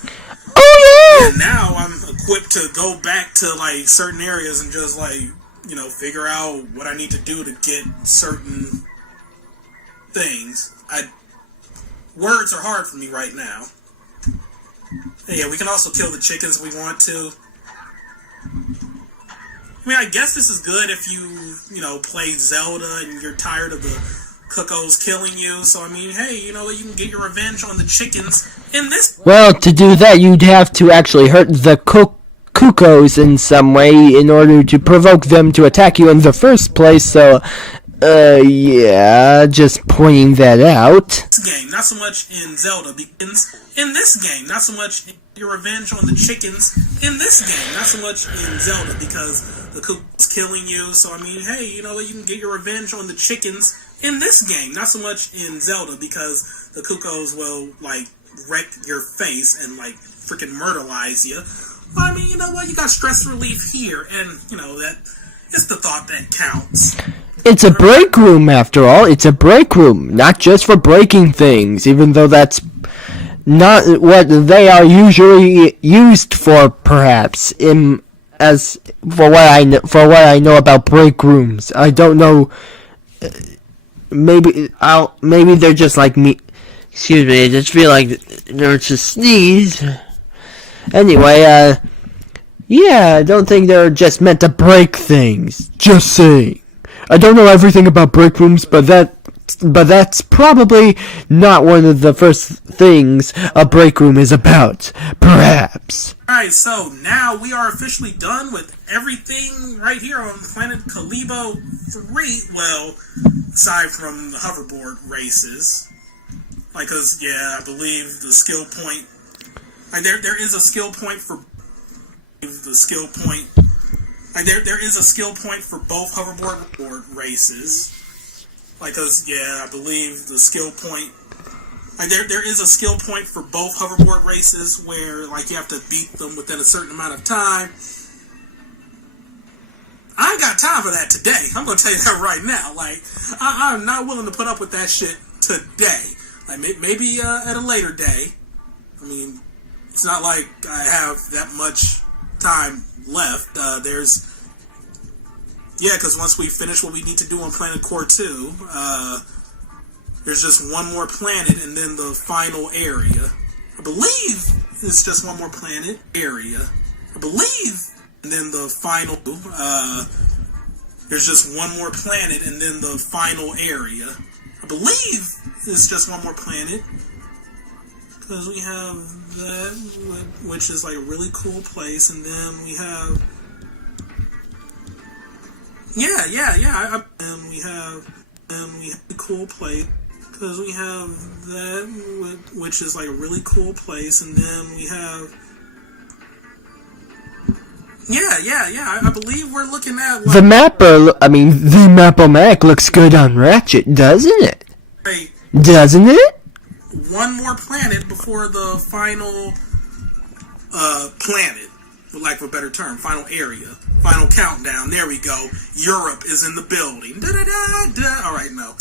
Oh, yeah! And now I'm equipped to go back to, like, certain areas and just, like, you know, figure out what I need to do to get certain things. Words are hard for me right now. Yeah, we can also kill the chickens if we want to. I mean, I guess this is good if you know, play Zelda and you're tired of the cuckoos killing you. So, I mean, hey, you know, you can get your revenge on the chickens in this. Well, to do that, you'd have to actually hurt the cuckoos in some way in order to provoke them to attack you in the first place, so, yeah, just pointing that out. This game, not so much in Zelda, because in this game, not so much your revenge on the chickens. In this game, not so much in Zelda, because the cuckoo's killing you, so, I mean, hey, you know, you can get your revenge on the chickens. In this game, not so much in Zelda, because the cuckoos will, like, wreck your face and, like, freaking murderize you. But, I mean, you know what? You got stress relief here, and, you know, that it's the thought that counts. It's a break room, after all. It's a break room, not just for breaking things, even though that's not what they are usually used for, perhaps, as for what I know about break rooms. I don't know. Maybe they're just like me. Excuse me, I just feel like there's a sneeze. Anyway, yeah, I don't think they're just meant to break things. Just saying. I don't know everything about break rooms, but that's probably not one of the first things a break room is about. Perhaps. Alright, so now we are officially done with everything right here on Planet Kalibo 3. Well, aside from the hoverboard races. Like, cause, yeah, I believe the skill point... Like, there is a skill point for... The skill point... Like, there is a skill point for both hoverboard races. Like, cause, yeah, I believe the skill point... Like, there is a skill point for both hoverboard races where, like, you have to beat them within a certain amount of time. I ain't got time for that today. I'm gonna tell you that right now. Like, I'm not willing to put up with that shit today. Like, maybe at a later day. I mean, it's not like I have that much time left. Because once we finish what we need to do on Planet Core 2, there's just one more planet and then the final area. I believe it's just one more planet area. I believe, and then the final, there's just one more planet and then the final area. I believe it's just one more planet. Because we have that, which is like a really cool place, and then we have... And we have a cool place. Because we have that, which is like a really cool place, and then we have... I believe we're looking at... Like, the map-o-matic looks good on Ratchet, doesn't it? Right. Doesn't it? One more planet before the final planet, for lack of a better term, final area, final countdown. There we go. Europe is in the building. Da-da-da-da. All right, no.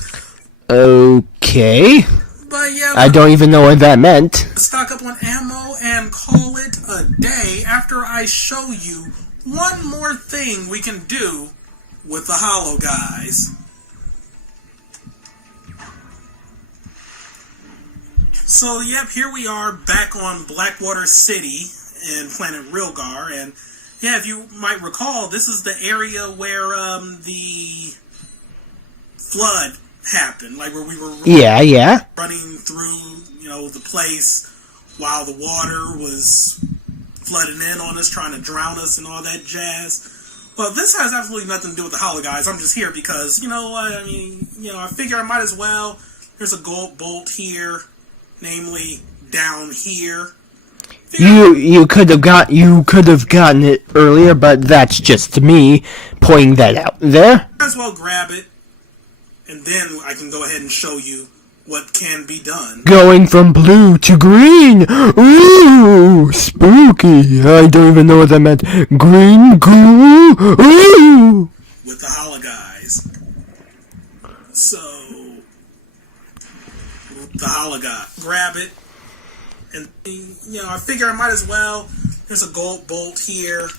Okay. But yeah, I don't even know what that meant. Stock up on ammo and call it a day after I show you one more thing we can do with the Hollow guys. So, yep, here we are back on Blackwater City in Planet Rilgar, and yeah, if you might recall, this is the area where the flood happened, like where we were running through, you know, the place while the water was flooding in on us, trying to drown us and all that jazz. Well, this has absolutely nothing to do with the Hollow guys. I'm just here because, you know what, I mean, you know, I figure I might as well. There's a gold bolt here. Namely, down here. You could have gotten it earlier, but that's just me pointing that out there. Might as well grab it, and then I can go ahead and show you what can be done. Going from blue to green. Ooh, spooky. I don't even know what that meant. Green, glue. Ooh. With the hologuys. So, the hologuy. Grab it. And, I figure I might as well. There's a gold bolt here.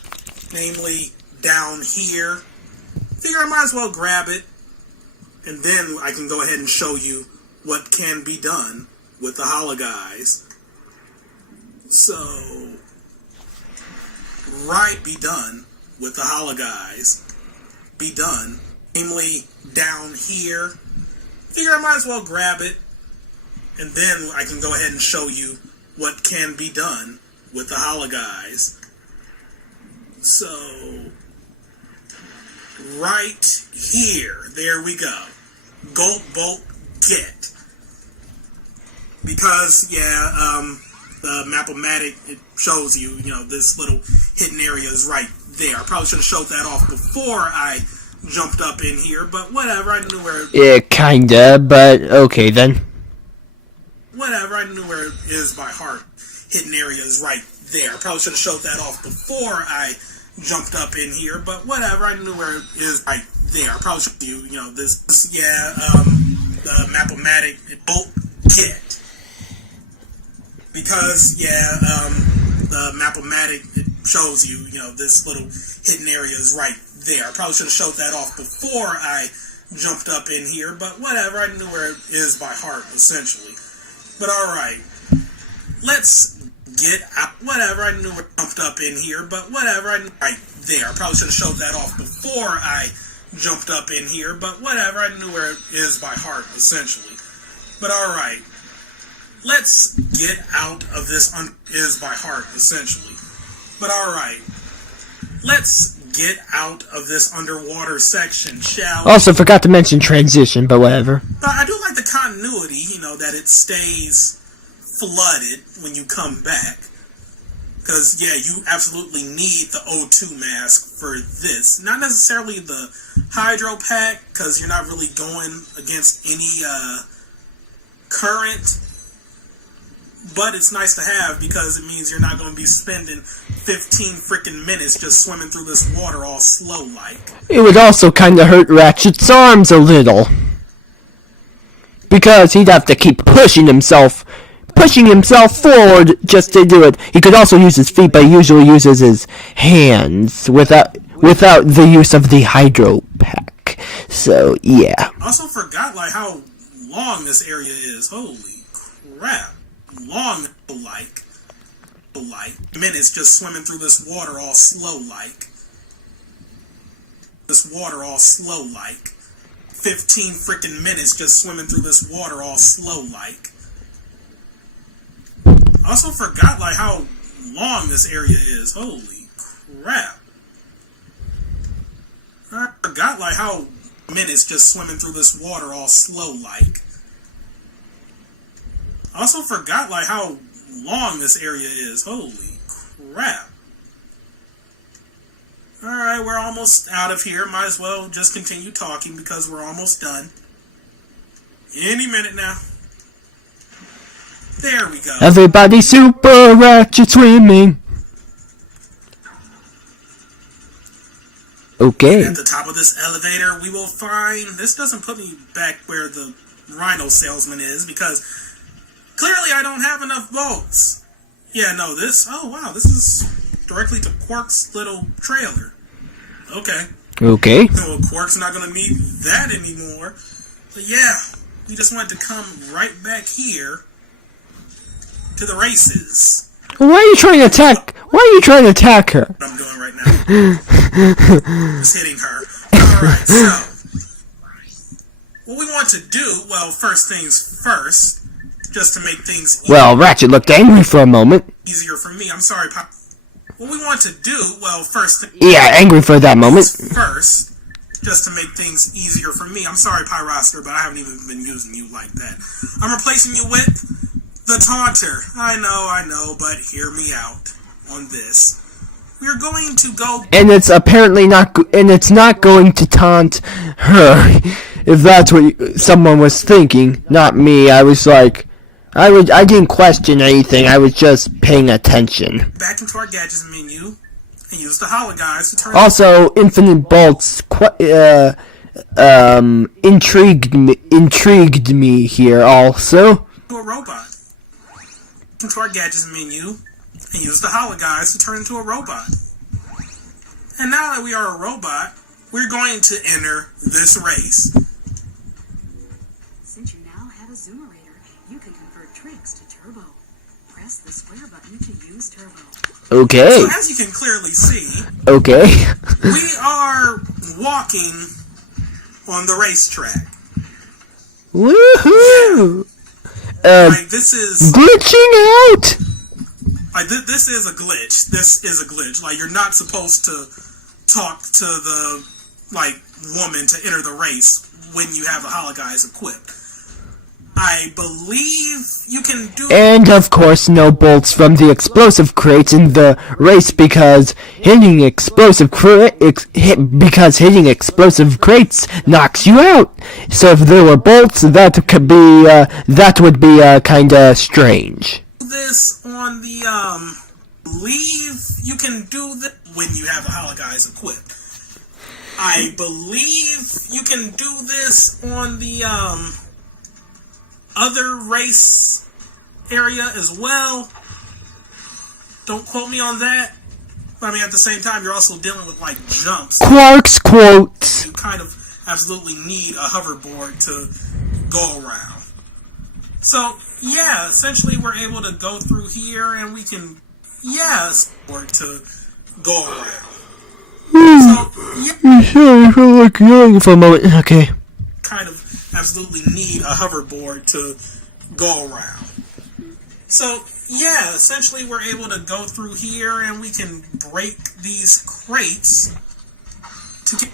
Namely, down here. Figure I might as well grab it. And then I can go ahead and show you what can be done with the hologuys. So, be done with the hologuys. Be done. Namely, down here. Figure I might as well grab it. And then I can go ahead and show you what can be done with the hologuys. So, right here. There we go. Gold bolt get. Because, the Map-O-Matic, it shows you, this little hidden area is right there. I probably should have showed that off before I jumped up in here, but whatever, I knew where it... Yeah, kinda, but okay then. Whatever, I knew where it is by heart. Hidden area is right there. I probably should have showed that off before I jumped up in here, but whatever, I knew where it is right there. I probably should do, the Map-O-Matic, bolt get. Because, the Map-O-Matic, it shows you, this little hidden area is right there. I probably should have showed that off before I jumped up in here, but whatever, I knew where it is by heart, essentially. But alright, let's get out. Whatever, I knew where it jumped up in here, but whatever, I knew right there. I probably should have showed that off before I jumped up in here, but whatever, I knew where it is by heart, essentially. But alright, let's get out of this is by heart, essentially. But alright, let's get out of this underwater section, shall we? Also forgot to mention transition, but whatever. But I do like the continuity, that it stays flooded when you come back. Because, you absolutely need the O2 mask for this. Not necessarily the Hydro Pack, because you're not really going against any current. But it's nice to have because it means you're not going to be spending 15 freaking minutes just swimming through this water all slow-like. It would also kind of hurt Ratchet's arms a little. Because he'd have to keep pushing himself forward just to do it. He could also use his feet, but he usually uses his hands without the use of the Hydro Pack. So, yeah. Also forgot, how long this area is. Holy crap. Long, like minutes just swimming through this water all slow-like. 15 freaking minutes just swimming through this water all slow-like. Also forgot, how long this area is. Holy crap. I forgot, how minutes just swimming through this water all slow-like. Also forgot, how long this area is. Holy crap. Alright, we're almost out of here. Might as well just continue talking because we're almost done. Any minute now. There we go. Everybody super Ratchet swimming. Okay. At the top of this elevator, we will find... This doesn't put me back where the Rhino salesman is because... Clearly, I don't have enough bolts. Yeah, no, this... Oh, wow, this is directly to Quark's little trailer. Okay. Okay. No, Quark's not going to need that anymore. But yeah, we just wanted to come right back here to the races. Why are you trying to attack? Why are you trying to attack her? What I'm doing right now. Just hitting her. Alright, so... What we want to do, well, first things first... Just to make things well, Ratchet looked angry for a moment. Easier for me. I'm sorry, Pop. What we want to do, well, first... Yeah, angry for that moment. First, just to make things easier for me. I'm sorry, Pyroster, but I haven't even been using you like that. I'm replacing you with The taunter. I know, but hear me out on this. We're going to go... And it's apparently not... And it's not going to taunt her. If that's what someone was thinking. Not me. I was like... I didn't question anything. I was just paying attention. Back into our gadgets menu. And use the hologuise to turn... Also, infinite bolts... intrigued me here also. ...to a robot. Into our gadgets menu and use the hologuise to turn into a robot. And now that we are a robot, we're going to enter this race. Since you now have a zoomerator, you can convert tricks to turbo. Press the square button to use turbo. Okay. So as you can clearly see, okay. we are walking on the racetrack. Woohoo! Like, this is glitching out. Like this is a glitch. This is a glitch. Like, you're not supposed to talk to the woman to enter the race when you have a hologuise equipped. I believe you can do. And of course, no bolts from the explosive crates in the race because hitting explosive crates knocks you out. So if there were bolts, that would be kind of strange. This on the believe you can do that when you have a hologuise equipped. I believe you can do this on the other race area as well. Don't quote me on that. But I mean, at the same time, you're also dealing with jumps. Quark's quotes. You kind of absolutely need a hoverboard to go around. So yeah, essentially we're able to go through here and we can or to go around. So yeah, Sorry, I feel like yelling for a moment. Okay. Kind of absolutely need a hoverboard to go around. So yeah, essentially we're able to go through here and we can break these crates to get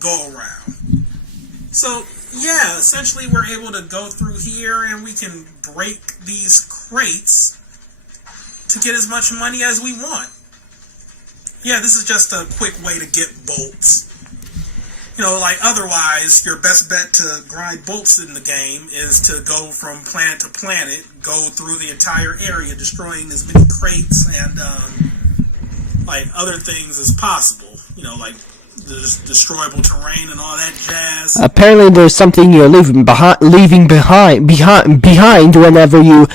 go around. So yeah, essentially we're able to go through here and we can break these crates to get as much money as we want. Yeah, this is just a quick way to get bolts. You know, otherwise, your best bet to grind bolts in the game is to go from planet to planet, go through the entire area, destroying as many crates and, other things as possible. You know, the destroyable terrain and all that jazz. Apparently there's something you're leaving behind whenever you,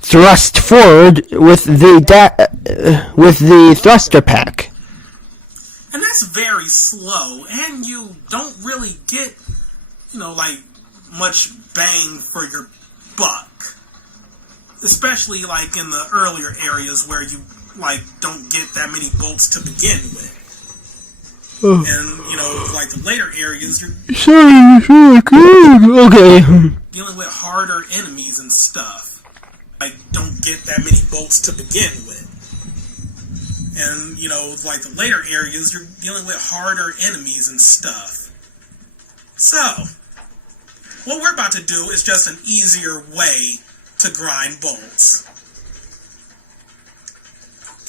thrust forward with the thruster pack. And that's very slow, and you don't really get, much bang for your buck. Especially, in the earlier areas where you, don't get that many bolts to begin with. Oh. And, the later areas, you're okay. Dealing with harder enemies and stuff. Don't get that many bolts to begin with. And, the later areas, you're dealing with harder enemies and stuff. So, what we're about to do is just an easier way to grind bolts.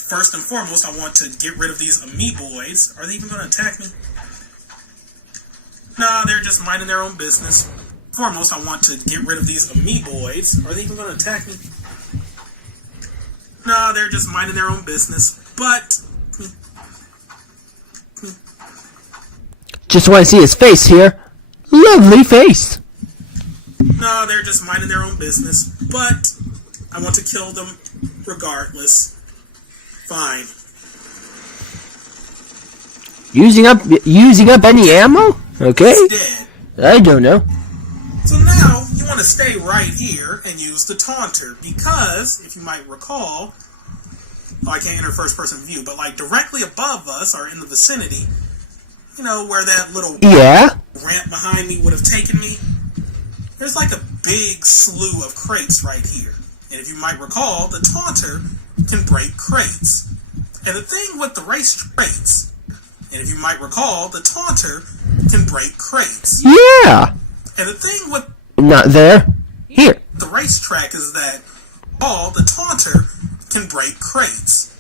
First and foremost, I want to get rid of these amoeboids. Are they even going to attack me? No, they're just minding their own business. Foremost, I want to get rid of these amoeboids. Are they even going to attack me? No, they're just minding their own business. But just want to see his face here. Lovely face. No, they're just minding their own business. But I want to kill them regardless. Fine. Using up any ammo? Okay. Dead. I don't know. So now you want to stay right here and use the taunter because, if you might recall, I can't enter first-person view, but directly above us or in the vicinity, where that little ramp behind me would have taken me, there's a big slew of crates right here. And if you might recall, the taunter can break crates. And the thing with the race crates, and if you might recall, the taunter can break crates. Yeah! And the thing with... Not there. Here. The racetrack is that the taunter can break crates.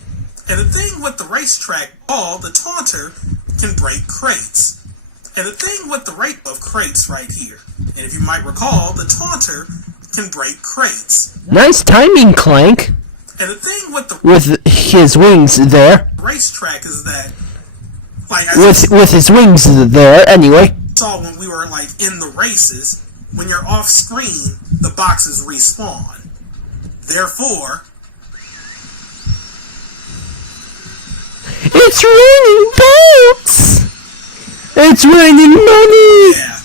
And the thing with the racetrack, the taunter can break crates. And the thing with the rate of crates right here. And if you might recall, the taunter can break crates. Nice timing, Clank. And the thing with the his wings there. racetrack is that, like, With his wings there, anyway. saw when we were like in the races, when you're off screen, the boxes respawn. Therefore, it's raining bolts! It's raining money! yeah.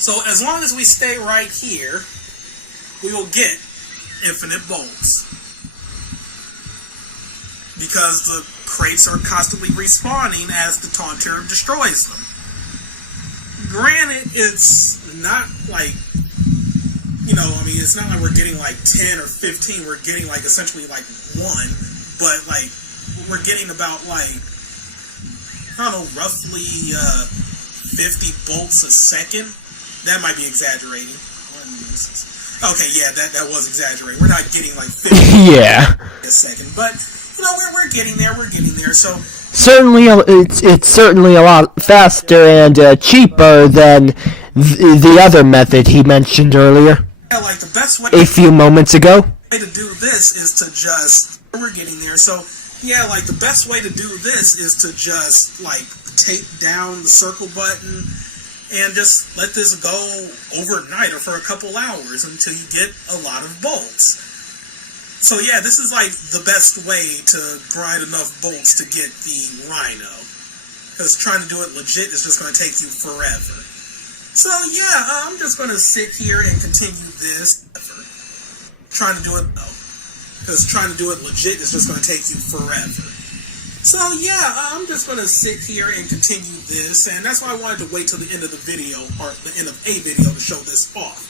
So as long as we stay right here, we will get infinite bolts. Because the crates are constantly respawning as the taunter destroys them. Granted, it's not like, it's not like we're getting like 10 or 15, we're getting like essentially like 1, but like, we're getting about like, I don't know, roughly 50 bolts a second. That might be exaggerating. Okay, yeah, that was exaggerating. We're not getting like 50 yeah. a second, but we're getting there. We're getting there. So certainly, it's certainly a lot faster and cheaper than the other method he mentioned earlier. yeah, like the best way A few moments ago. to do this is to just we're getting there. So yeah, like the best way to do this is to just like take down the circle button and just let this go overnight or for a couple hours until you get a lot of bolts. So yeah, this is like the best way to grind enough bolts to get the Rhino. Because trying to do it legit is just going to take you forever. So yeah, I'm just going to sit here and continue this. Trying to do it though. Because trying to do it legit is just going to take you forever. So yeah, I'm just going to sit here and continue this, and that's why I wanted to wait till the end of the video, or the end of a video, to show this off.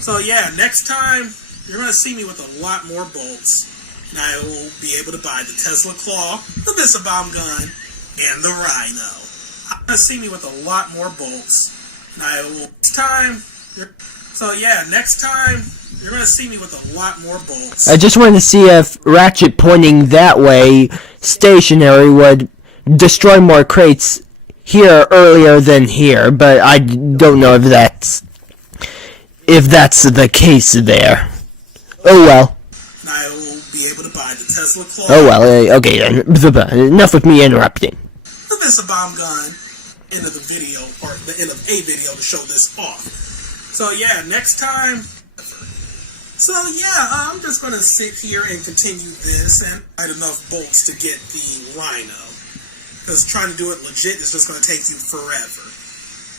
So yeah, next time, you're going to see me with a lot more bolts, and I will be able to buy the Tesla Claw, the missile bomb gun, and the Rhino. You're going to see me with a lot more bolts, and I will, next time, you're going to see me with a lot more bolts. I just wanted to see if Ratchet pointing that way, stationary, would destroy more crates here earlier than here, but I don't know if that's the case there. Oh well. And I will be able to buy the Tesla Claw. Oh well, okay then. Enough with me interrupting. The missile bomb gun. End of the video, or the end of a video to show this off. So yeah, next time. So yeah, I'm just going to sit here and continue this and find enough bolts to get the Rhino. Because trying to do it legit is just going to take you forever.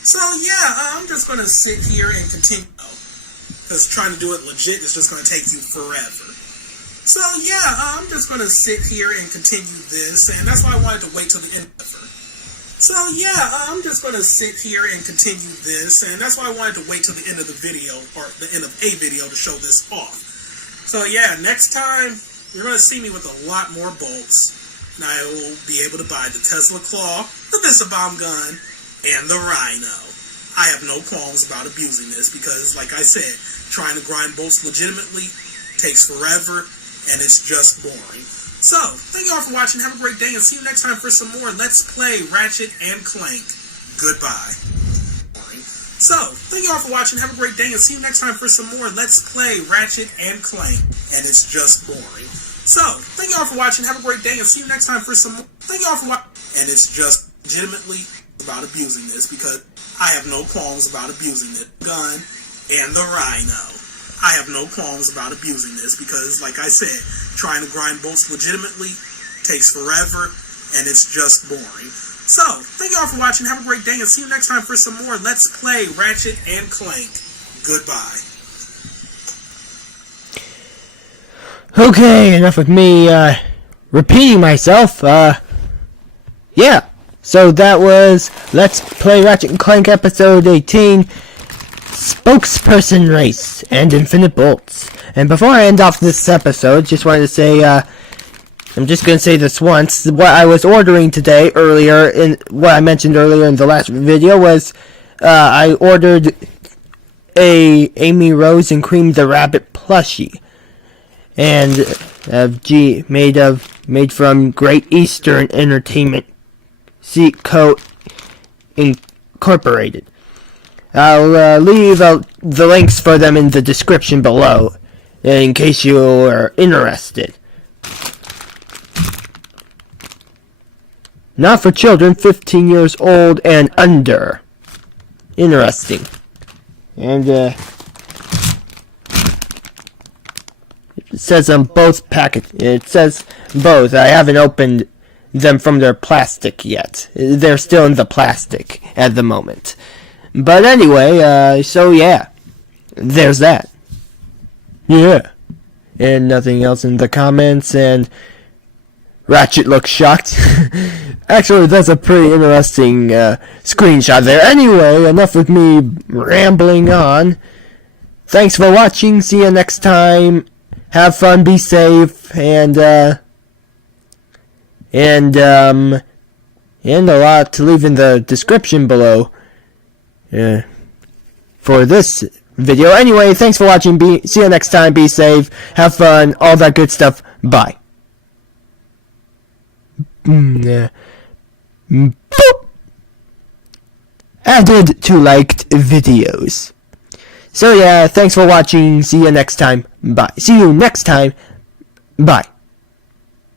So yeah, I'm just going to sit here and continue. Because trying to do it legit is just going to take you forever. So yeah, I'm just going to sit here and continue this, and that's why I wanted to wait till the end. So yeah, I'm just going to sit here and continue this, and that's why I wanted to wait till the end of the video, or the end of a video, to show this off. So yeah, next time, you're going to see me with a lot more bolts, and I will be able to buy the Tesla Claw, the missile bomb gun, and the Rhino. I have no qualms about abusing this, because like I said, trying to grind bolts legitimately takes forever, and it's just boring. So, thank you all for watching, have a great day, and see you next time for some more Let's Play Ratchet and Clank. Goodbye. So, thank you all for watching, have a great day, and see you next time for some more Let's Play Ratchet and Clank. And it's just boring. So, thank you all for watching, have a great day, and see you next time for some more. Thank you all for watching. And it's just legitimately about abusing this, because I have no qualms about abusing it. Gun and the Rhino. I have no qualms about abusing this, because like I said, trying to grind bolts legitimately takes forever, and it's just boring. So, thank you all for watching, have a great day, and see you next time for some more Let's Play Ratchet and Clank. Goodbye. Okay, enough with me, repeating myself, yeah. So that was Let's Play Ratchet and Clank episode 18, Spokesperson Race and Infinite Bolts. And before I end off this episode, just wanted to say, I'm just going to say this once, what I was ordering today earlier, in what I mentioned earlier in the last video was, I ordered a Amy Rose and Cream the Rabbit plushie, and made from Great Eastern Entertainment Co. Incorporated. I'll leave out the links for them in the description below, in case you are interested. Not for children 15 years old and under. Interesting. And it says on both packets. It says both. I haven't opened them from their plastic yet. They're still in the plastic at the moment. But anyway, so yeah. There's that. Yeah. And nothing else in the comments, and Ratchet looks shocked. Actually, that's a pretty interesting screenshot there. Anyway, enough with me rambling on. Thanks for watching. See you next time. Have fun, be safe, and a lot to leave in the description below for this video. Anyway, thanks for watching. See you next time. Be safe. Have fun. All that good stuff. Bye. Boop. Added to liked videos. So yeah, thanks for watching. See you next time. Bye. See you next time. Bye.